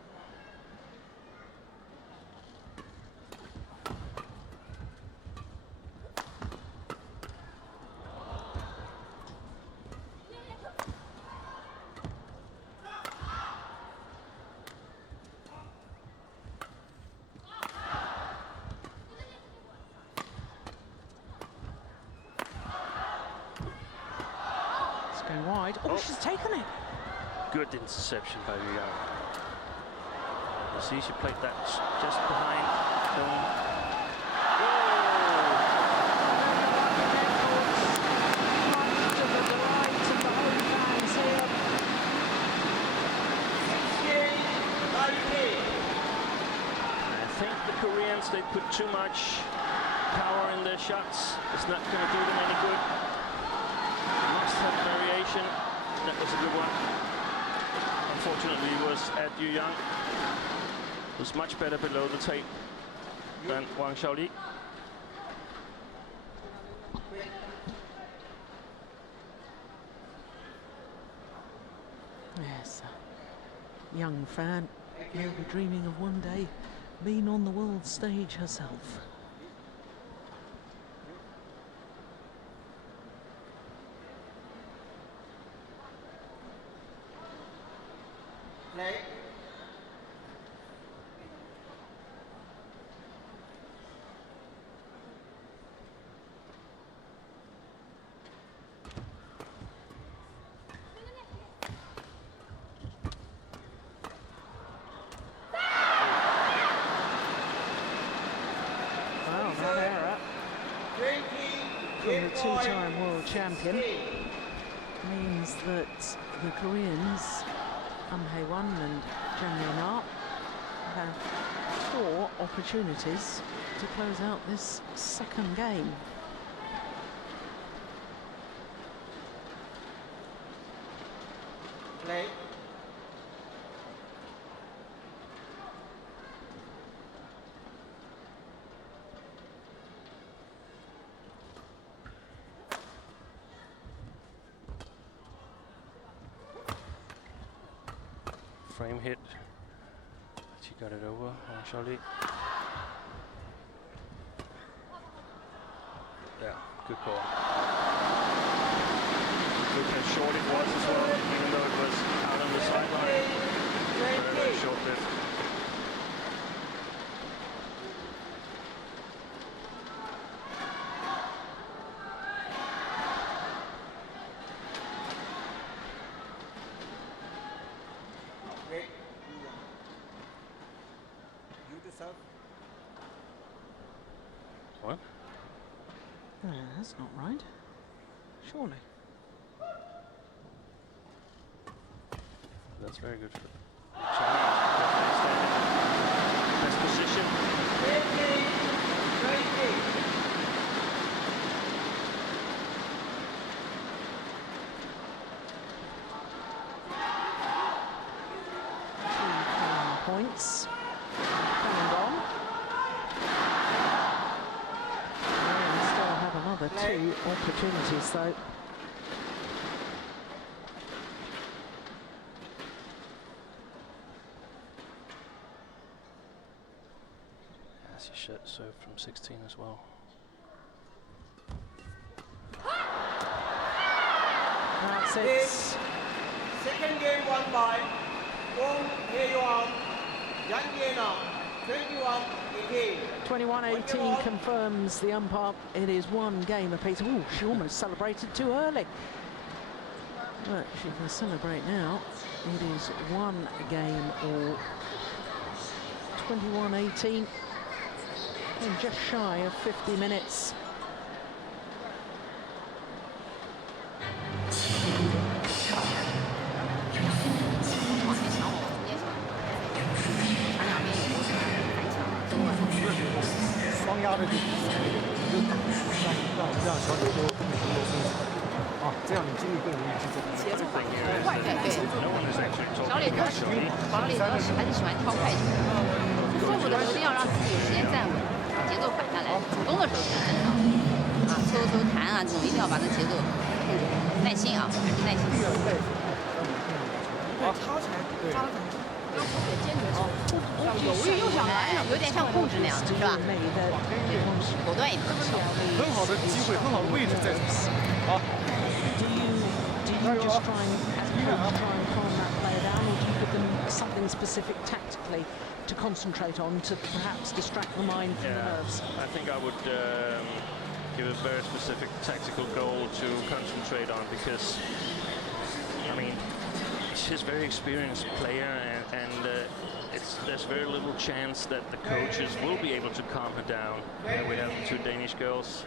It's going wide. Oh, she's taken it. Good interception by Yang. You see, she played that just behind Dong. Much to the delight of the home fans here. 16, 19. I think the Koreans, they put too much power in their shots. It's not going to do them any good. Must have variation. That was a good one. Unfortunately, it was at Yu Yang. Was much better below the tape than Wang Xiaoli. Yes, a young fan. Maybe dreaming of one day being on the world stage herself. Play. Wow, that error 20, from the two-time world champion means that the Koreans, Hae-won and Jang Yeon have 4 opportunities to close out this second game. Play. Frame hit. She Got it over, Xiaoli. Yeah, good call. Look how short it was as well, even though it was out on the sideline. Very, very short lift. Great. You to serve. What? That's not right. Surely. That's very good for China definitely standing in best position. 2 points. Coming on. And still have another 2 opportunities though. As he should serve from 16 as well. That's it. Second game won by Wang Lao, Jang 21-18. 21-18 confirms the umpire. It is 1 game apiece. Ooh, she almost celebrated too early. But she can celebrate now. It is 1 game all. 21-18. And just shy of 50 minutes. No one is actually 小李 talking 哥 about Xiaoli. 小李哥还是喜欢挑快球，错误的时候一定要让自己有时间站稳，把节奏摆下来。主动的时候是正常啊，抽弹啊这种一定要把这节奏控制，耐心啊，还是耐心。犹豫又想来，有点像控制那样，是吧？果断一点。很好的机会，很好的位置在此。好。 Do you just try and calm that player down, or do you give them something specific tactically to concentrate on to perhaps distract the mind from the nerves? I think I would give a very specific tactical goal to concentrate on, because, I mean, she's a very experienced player, and there's very little chance that the coaches will be able to calm her down. We have 2 Danish girls.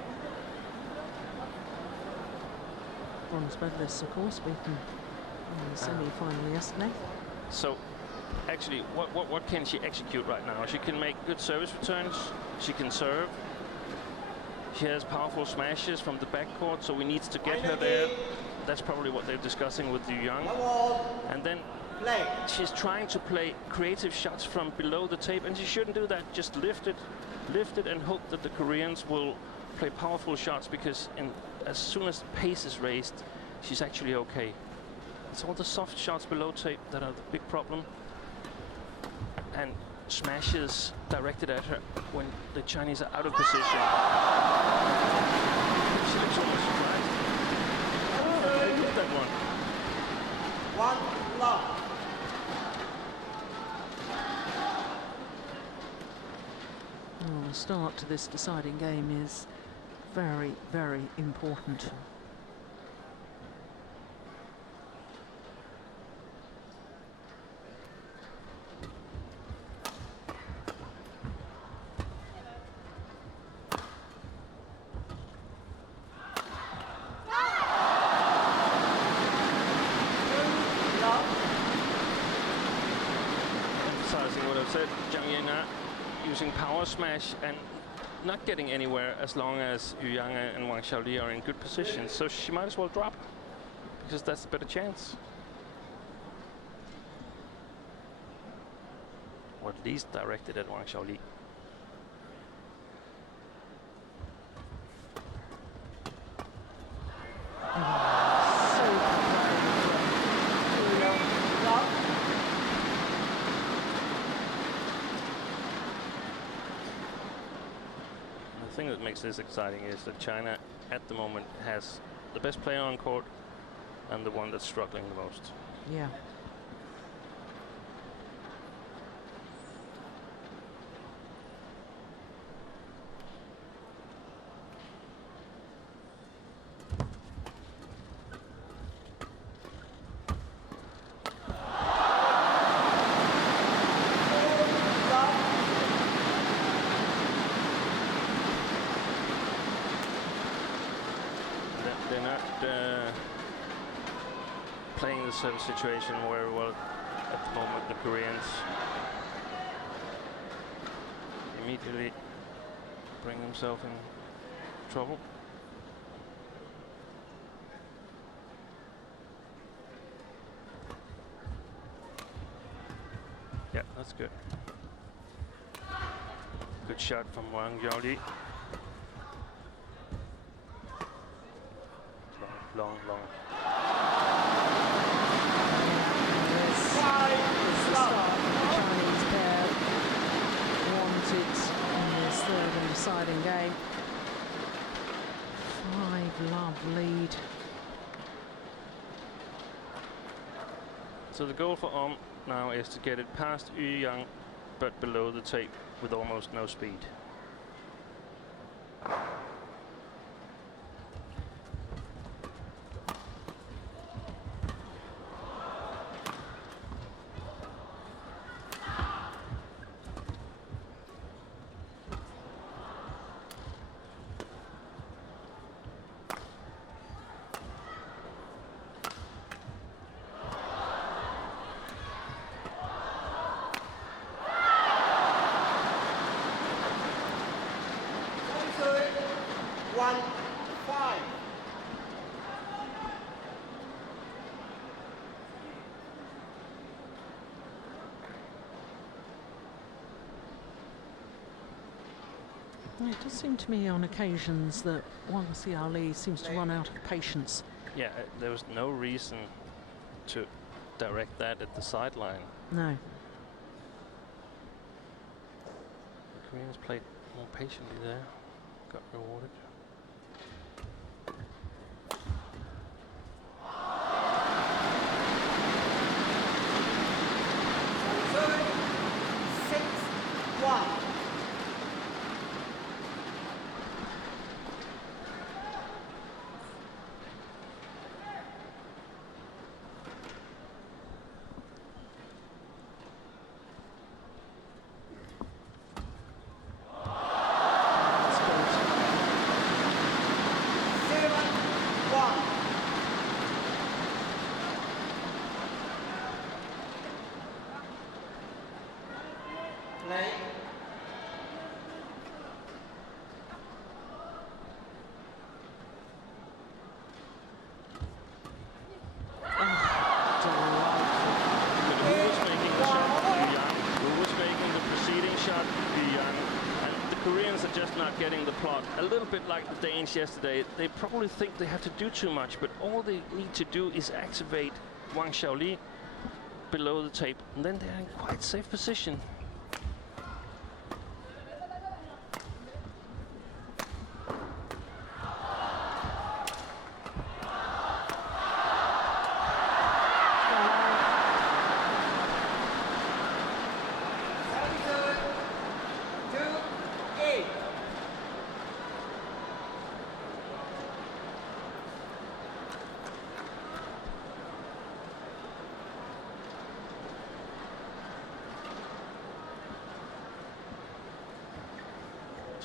Bronze medalists, of course, beaten in the semi-final yesterday. So, actually, what can she execute right now? She can make good service returns. She can serve. She has powerful smashes from the backcourt, so we need to get her there. That's probably what they're discussing with Jang. And then she's trying to play creative shots from below the tape, and she shouldn't do that. Just lift it, and hope that the Koreans will play powerful shots, because as soon as the pace is raised, she's actually okay. It's all the soft shots below tape that are the big problem. And smashes directed at her when the Chinese are out of position. She looks almost surprised. They hit that one. 1 love. The start to this deciding game is very, very important. Emphasizing what I've said, Jang using power smash and not getting anywhere as long as Jang and Wang Xiaoli are in good positions. So she might as well drop, because that's a better chance. Or at least directed at Wang Xiaoli. thing that makes this exciting is that China, at the moment, has the best player on court and the one that's struggling the most. Yeah. They're not playing the service situation very well at the moment, the Koreans. Immediately bring themselves in trouble. Yeah, that's good. Good shot from Wang Xiaoli. Long. Chinese pair wanted in this third and deciding game. 5-love lead. So the goal for now is to get it past Jang, but below the tape with almost no speed. It does seem to me on occasions that Wang Xiaoli seems to run out of patience. Yeah, there was no reason to direct that at the sideline. No. The Koreans played more patiently there, got rewarded. Getting the plot a little bit like the Danes yesterday. They probably think they have to do too much, but all they need to do is activate Wang Xiaoli below the tape, and then they're in quite safe position.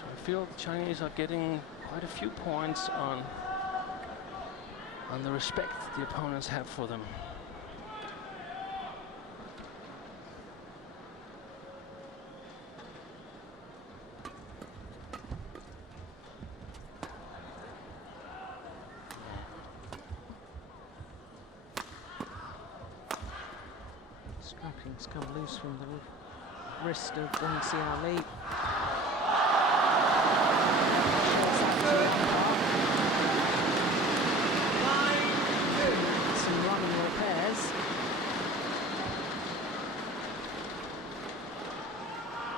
I feel the Chinese are getting quite a few points on the respect the opponents have for them. Scrappings come loose from the wrist of Wang Xiaoli. Some running repairs.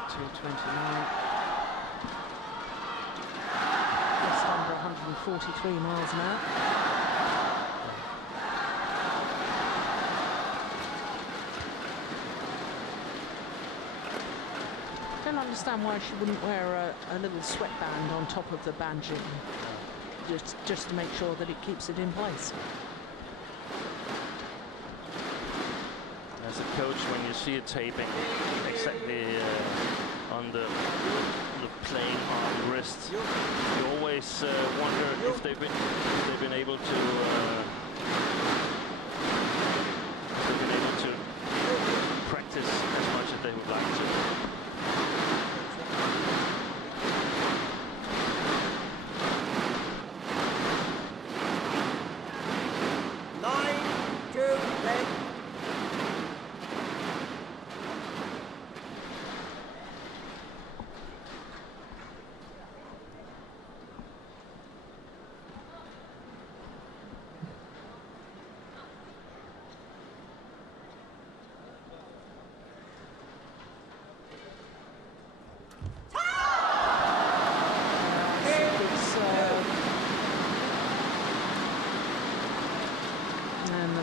2:29. 43 miles an hour. I don't understand why she wouldn't wear a little sweatband on top of the banjing, just to make sure that it keeps it in place. As a coach, when you see it taping exactly on the playing arm wrist, you always wonder if they've been able to practice as much as they would like to.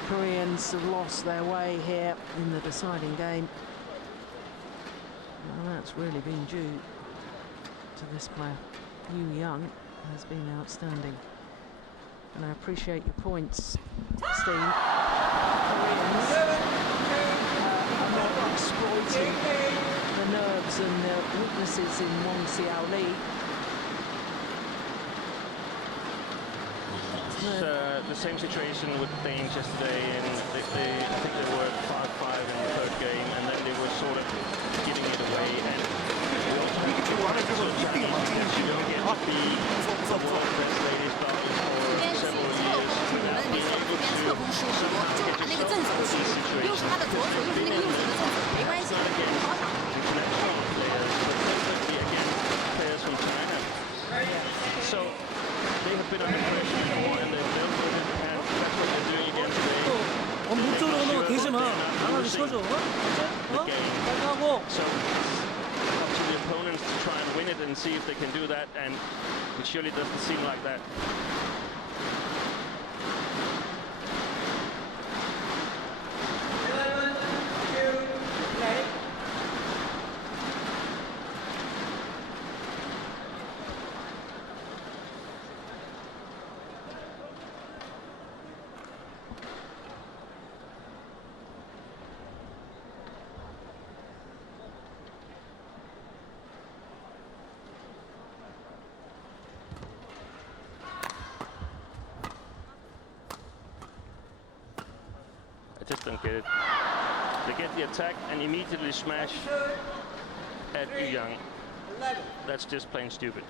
Koreans have lost their way here in the deciding game. Well, that's really been due to this player. Yu Young has been outstanding. And I appreciate your points, Steve. Koreans are not exploiting the nerves and the weaknesses in Wang Xiaoli. The same situation with the Danes yesterday, and I think they were 5-5 in the third game, and then they were sort of giving it away. And we also have to be honest with Chinese players. You don't get to be the world's best ladies bowler for several years without being able to somehow get yourself out of these situations. Not against international players, but definitely against players from China. So they have been under pressure before, and they've dealt with it, and that's what they're doing again today. 목적으로 오는 거 되지 마. 나가기 쳐줘. So it's up to the opponents to try and win it and see if they can do that, and it surely doesn't seem like that. Just don't get it. They get the attack and immediately smash at Yu Young. That's just plain stupid.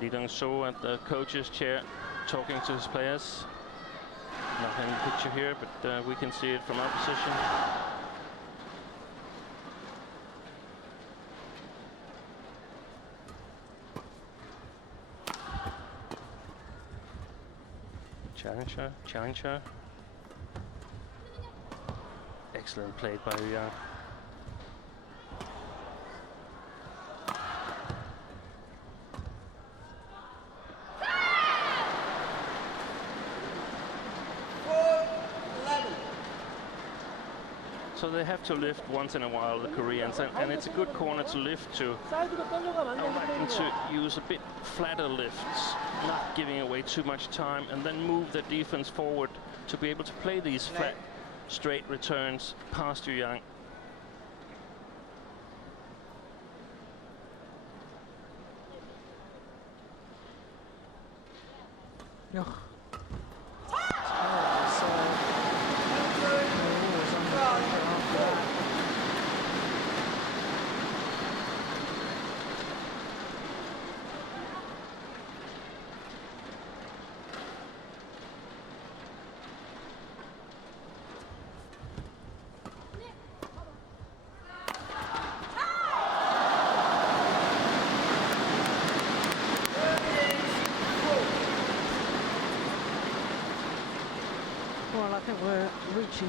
Lee Dong-so at the coach's chair talking to his players. Not in the picture here, but we can see it from our position. Challenger. Excellent played by Yu Young. So they have to lift once in a while, the Koreans, and it's a good corner to lift to. I would like them to use a bit flatter lifts, not giving away too much time, and then move the defense forward to be able to play these flat, straight returns past Yu Young.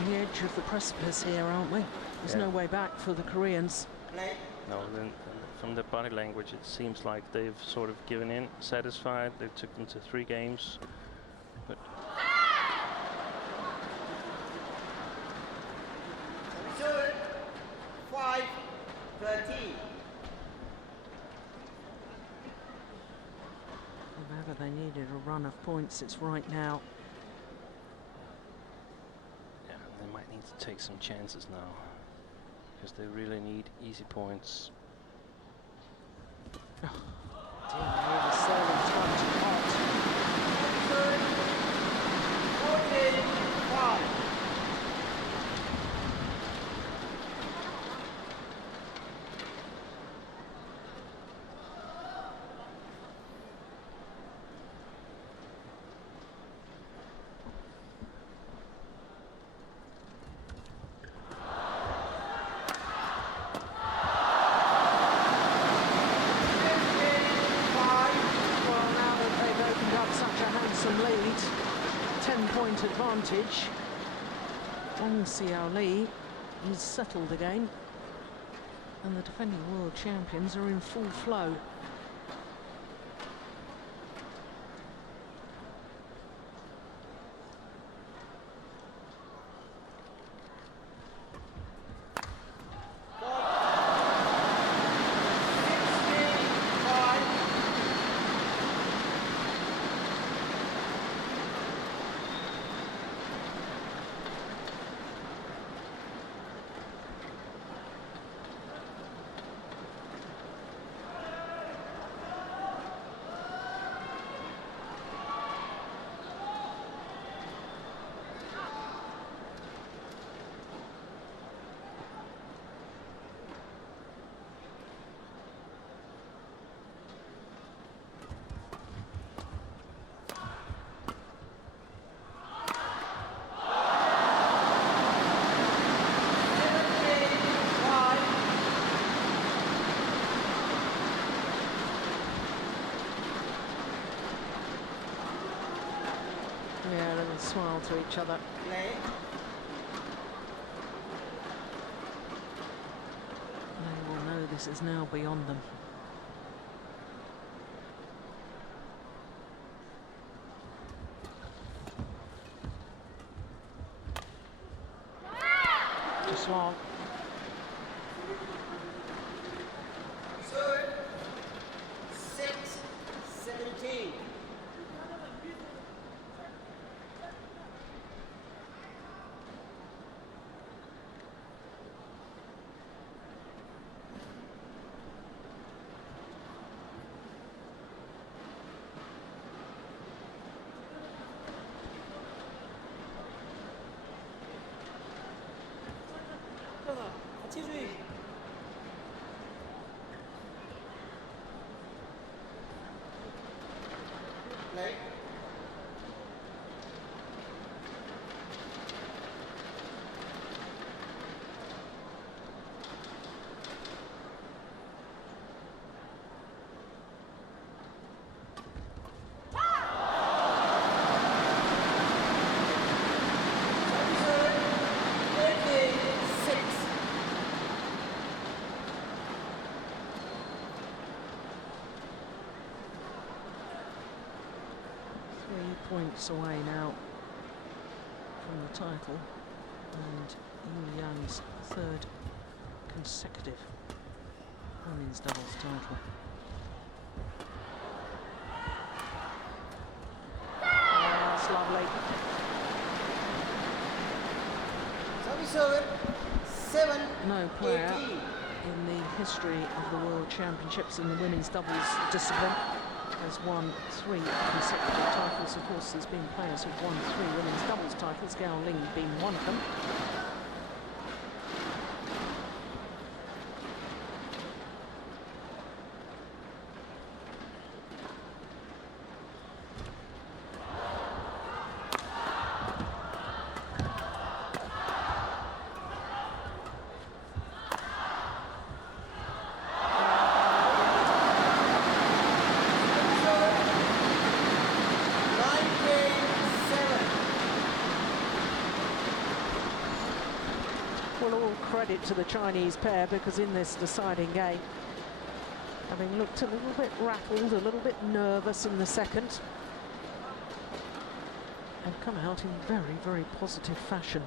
on the edge of the precipice here, aren't we? There's no way back for the Koreans. No, then from the body language, it seems like they've sort of given in, satisfied. They took them to 3 games, but 5-13. If ever they needed a run of points, it's right now. yeah, they might need to take some chances now, because they really need easy points. Dear me, the serving touch hot. 14-5. Well, now that they've opened up such a handsome lead, 10-point advantage, Wang Xiaoli is settled again, and the defending world champions are in full flow. Yeah, they will smile to each other. Play. They will know this is now beyond them. Just long. 6-17. Play. Points away now from the title, and Yu Yang's 3rd consecutive women's doubles title. Oh, that's lovely. 7. No player 18. in the history of the World Championships in the women's doubles discipline has won 3 consecutive titles. Of course, there's been players who've won 3 women's doubles titles, Xiaoli being one of them. Well, all credit to the Chinese pair, because in this deciding game, having looked a little bit rattled, a little bit nervous in the second, have come out in very, very positive fashion.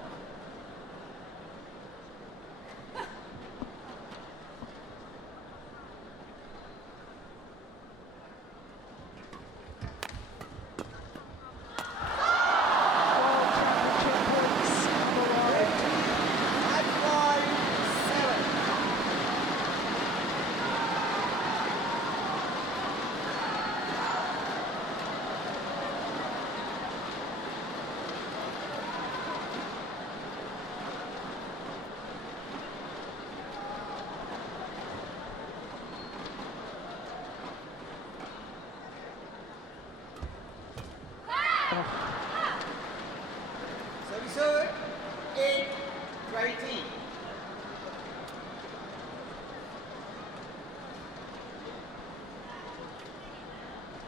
Service 8-20.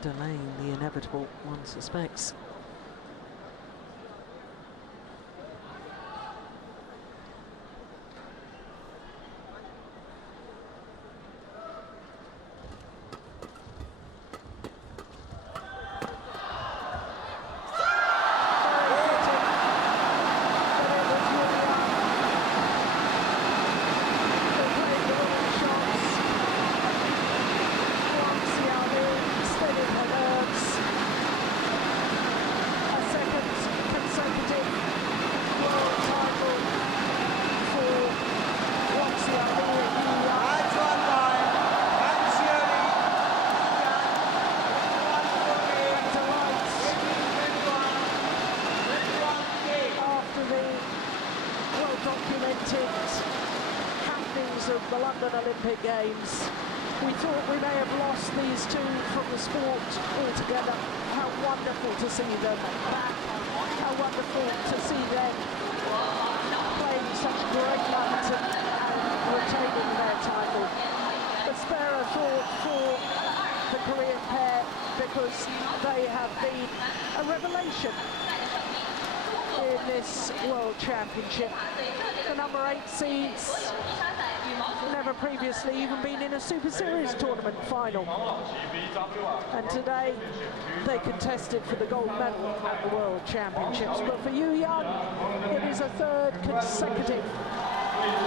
Delaying the inevitable, one suspects. Of the London Olympic Games, we thought we may have lost these two from the sport altogether. How wonderful to see them back. How wonderful to see them playing such great badminton and retaining their title. A spare a thought for the Korean pair, because they have been a revelation in this World Championship. The number 8 seeds, never previously even been in a Super Series tournament final. And today they contested for the gold medal at the World Championships. But for Yu Yang, it is a third consecutive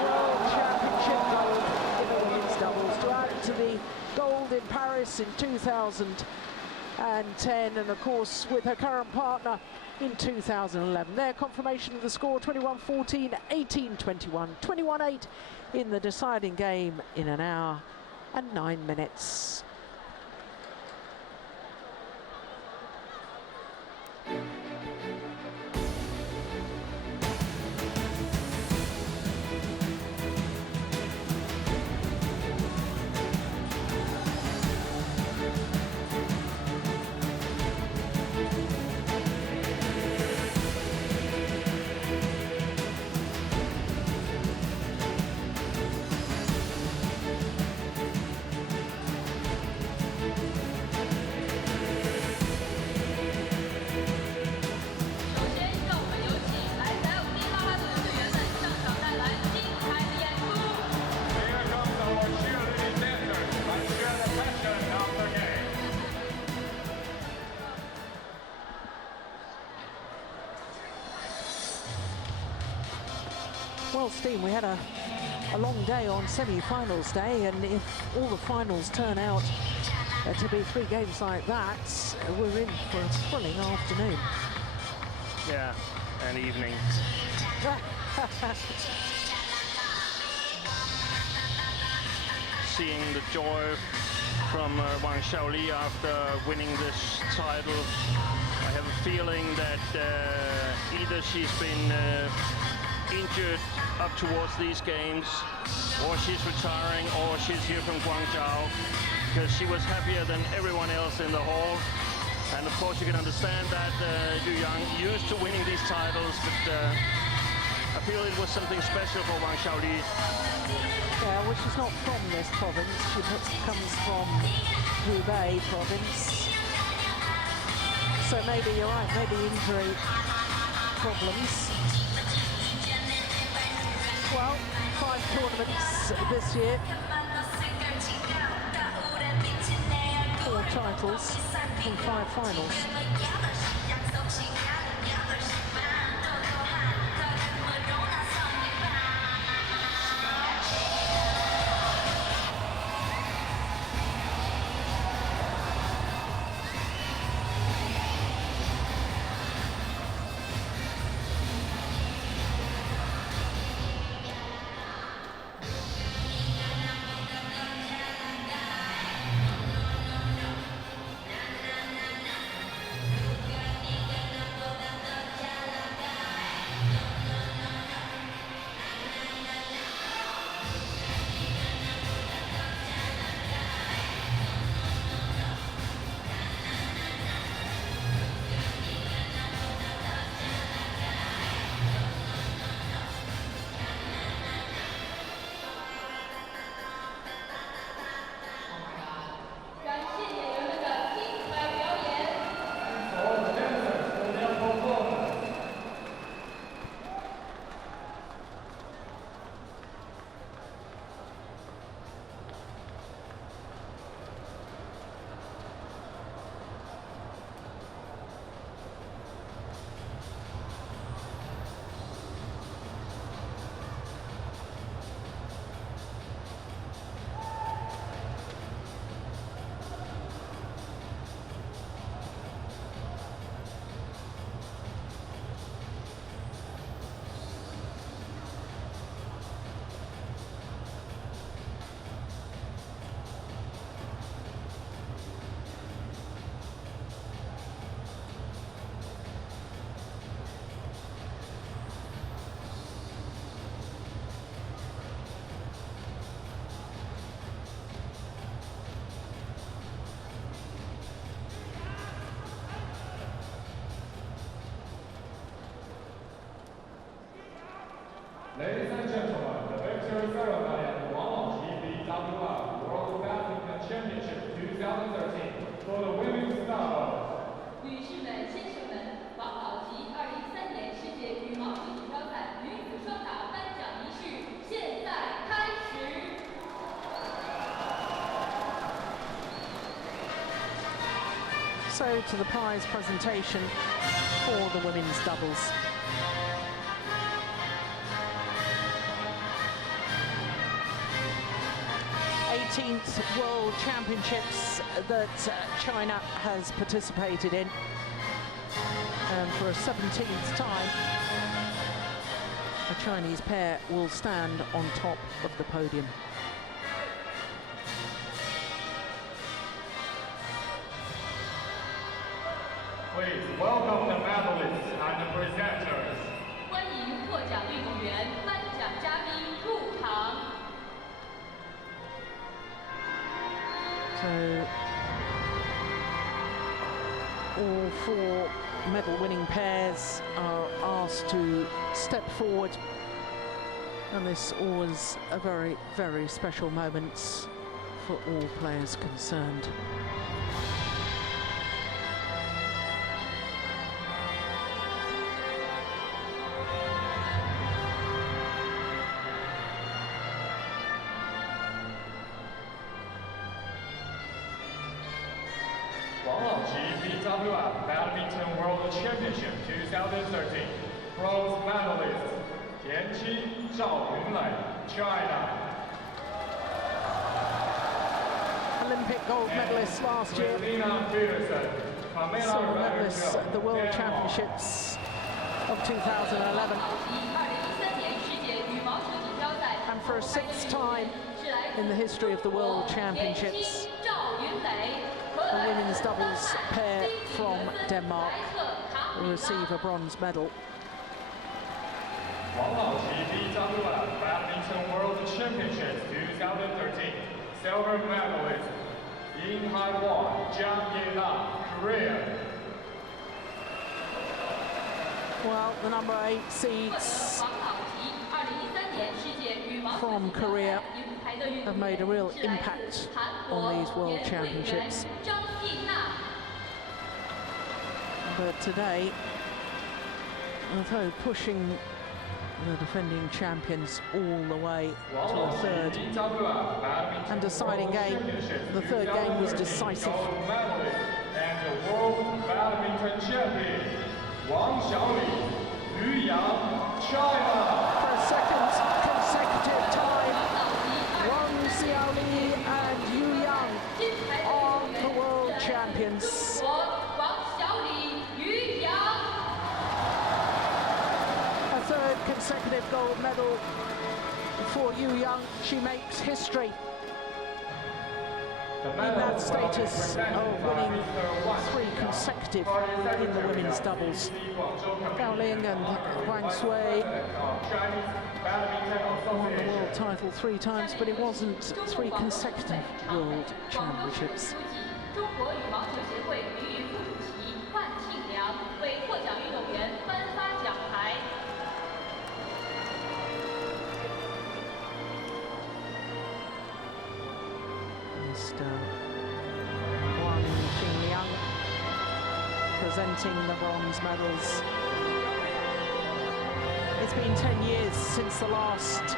World Championship gold in the women's doubles, to add to the gold in Paris in 2010, and of course with her current partner in 2011. Their confirmation of the score: 21-14, 18-21, 21-8 in the deciding game in an hour and 9 minutes. Well, Steve, we had a long day on semi-finals day, and if all the finals turn out to be 3 games like that, we're in for a thrilling afternoon. Yeah, and evening. Seeing the joy from Xiaoli after winning this title, I have a feeling that either she's been injured up towards these games, or she's retiring, or she's here from Guangzhou, because she was happier than everyone else in the hall. And of course you can understand that Yu Yang used to winning these titles, but I feel it was something special for Wang Xiaoli. Yeah, well, she's not from this province. She comes from Hubei province. So maybe you're right, maybe injury problems. Well, 5 tournaments this year. 4 titles and 5 finals. Ladies and gentlemen, the victory ceremony at the Wang Lao BWF World Badminton Championships 2013 for the women's doubles. 女士们、先生们，王老吉2013年世界羽毛球锦标赛女子双打颁奖仪式现在开始。So to the prize presentation for the women's doubles. World Championships that China has participated in, and for a 17th time a Chinese pair will stand on top of the podium. Please welcome the medalists and the presenters. 欢迎获奖运动员、颁奖嘉宾入场。 So all 4 medal-winning pairs are asked to step forward, and this always a very, very special moment for all players concerned. Wang Lao BWF Badminton World Championship 2013 bronze medalist Tianqi Zhao Yunlei, China. Olympic gold medalist last year. Silver medalist at the World Championships of 2011. And for a 6th time in the history of the World Championships, the women's doubles pair from Denmark will receive a bronze medal. Wang Lao BWF Badminton World Championships 2013 silver medalist in Taiwan, Jang, Korea. Well, the number 8 seeds from Korea have made a real impact on these World Championships. But today, although pushing the defending champions all the way to a third and deciding game. The third game was decisive. Gold medalist and the World Badminton Champion, Xiaoli, China. For a second consecutive time, Wang Xiaoli and Yu Yang are the world champions. A third consecutive gold medal for Yu Yang. She makes history in that status of winning 3 consecutive in the women's doubles. Xiaoli and Wang Sui won the world title 3 times, but it wasn't 3 consecutive world championships. 中国羽毛球协会名誉副主席范庆良为获奖运动员颁发奖牌。Mr. Wang Qingliang presenting the bronze medals. It's been 10 years since the last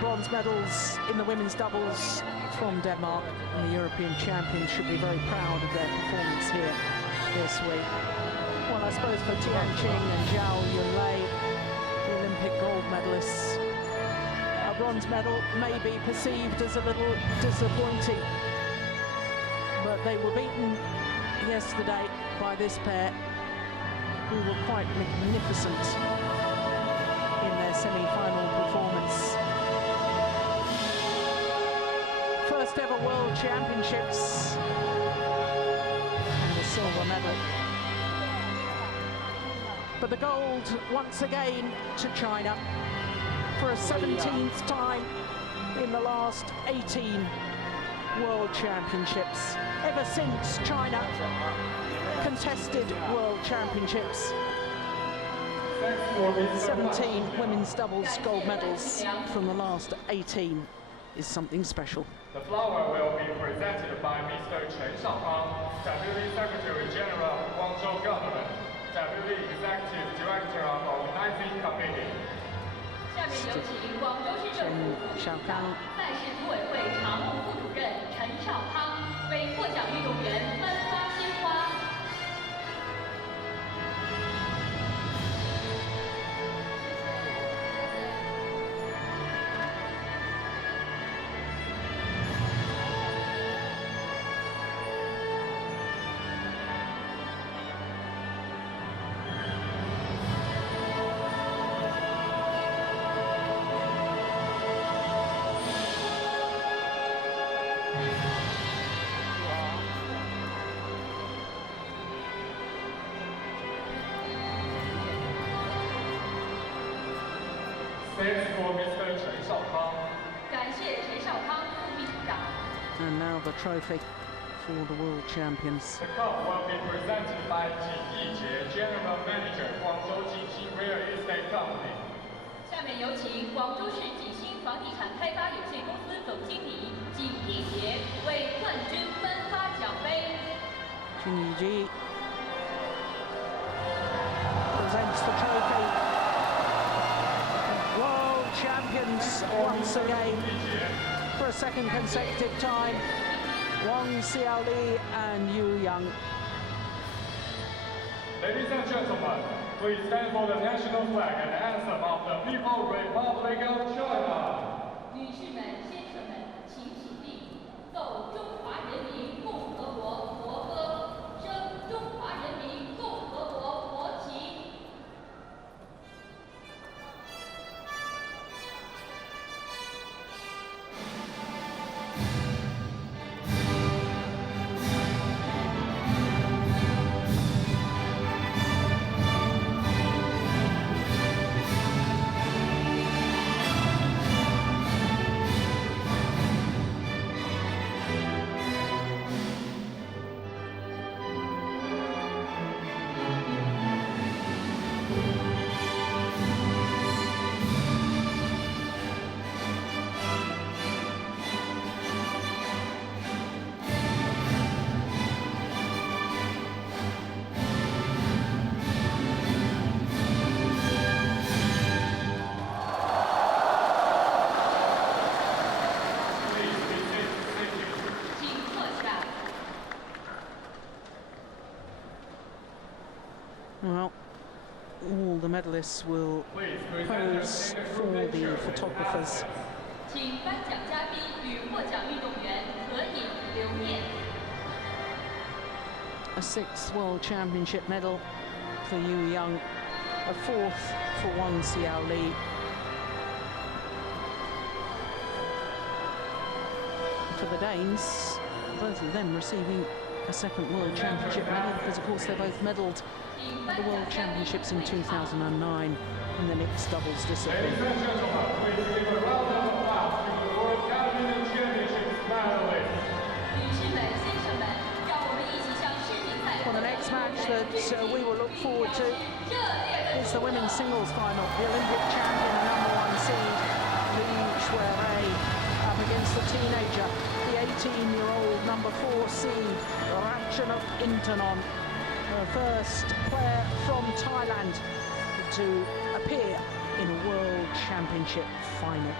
bronze medals in the women's doubles from Denmark, and the European champions should be very proud of their performance here this week. Well, I suppose for Tianqing and Xiaoli, the Olympic gold medalists, a bronze medal may be perceived as a little disappointing, but they were beaten yesterday by this pair, who were quite magnificent in their semi-final performance. First ever World Championships and a silver medal. But the gold once again to China for a 17th time in the last 18 World Championships. Ever since China contested World Championships. 17 women's doubles gold medals from the last 18 is something special. The flower will be presented by Mr. Chen Xiaokang, Deputy Secretary General of Guangzhou Government, Deputy Executive Director of Organizing Committee. 下面有请广州市政府副市长、赛事组委会常务副主任陈少康为获奖运动员颁发鲜花。 Thanks for Mr. Chen Xiaokang. 感谢陈少康副秘书长。 And now the trophy for the world champions. The cup will be presented by Jin Yijie, General Manager, Guangzhou Jinxin Real Estate Company. 下面有请广州市锦兴房地产开发有限公司总经理景义杰为冠军颁发奖杯。 Jin Yijie presents the trophy. World champions once again for a second consecutive time. Wang Xiaoli and Yu Yang. Ladies and gentlemen, please stand for the national flag and anthem of the People's Republic of China. 女士们、先生们，请起立，奏中华人民共和国国歌，升中华人民共和国国旗。 Well, this will pose for the photographers. 请颁奖嘉宾与获奖运动员合影留念。 A 6th World Championship medal for Yu Young, a 4th for Wang Xiaoli. For the Danes, both of them receiving a 2nd World Championship medal, because of course they both medalled at the World Championships in 2009 in the mixed doubles discipline. Ladies and gentlemen, please give a round of applause to the World Badminton Championships finalists. 女士们、先生们，让我们一起向世锦赛 Well, the next match that we will look forward to is the women's singles final. The Olympic champion and #1 seed, Li Shuirei, up against the teenager, the 18-year-old #4 seed, Ratchanok Intanon, the first player from Thailand to appear in a World Championship final.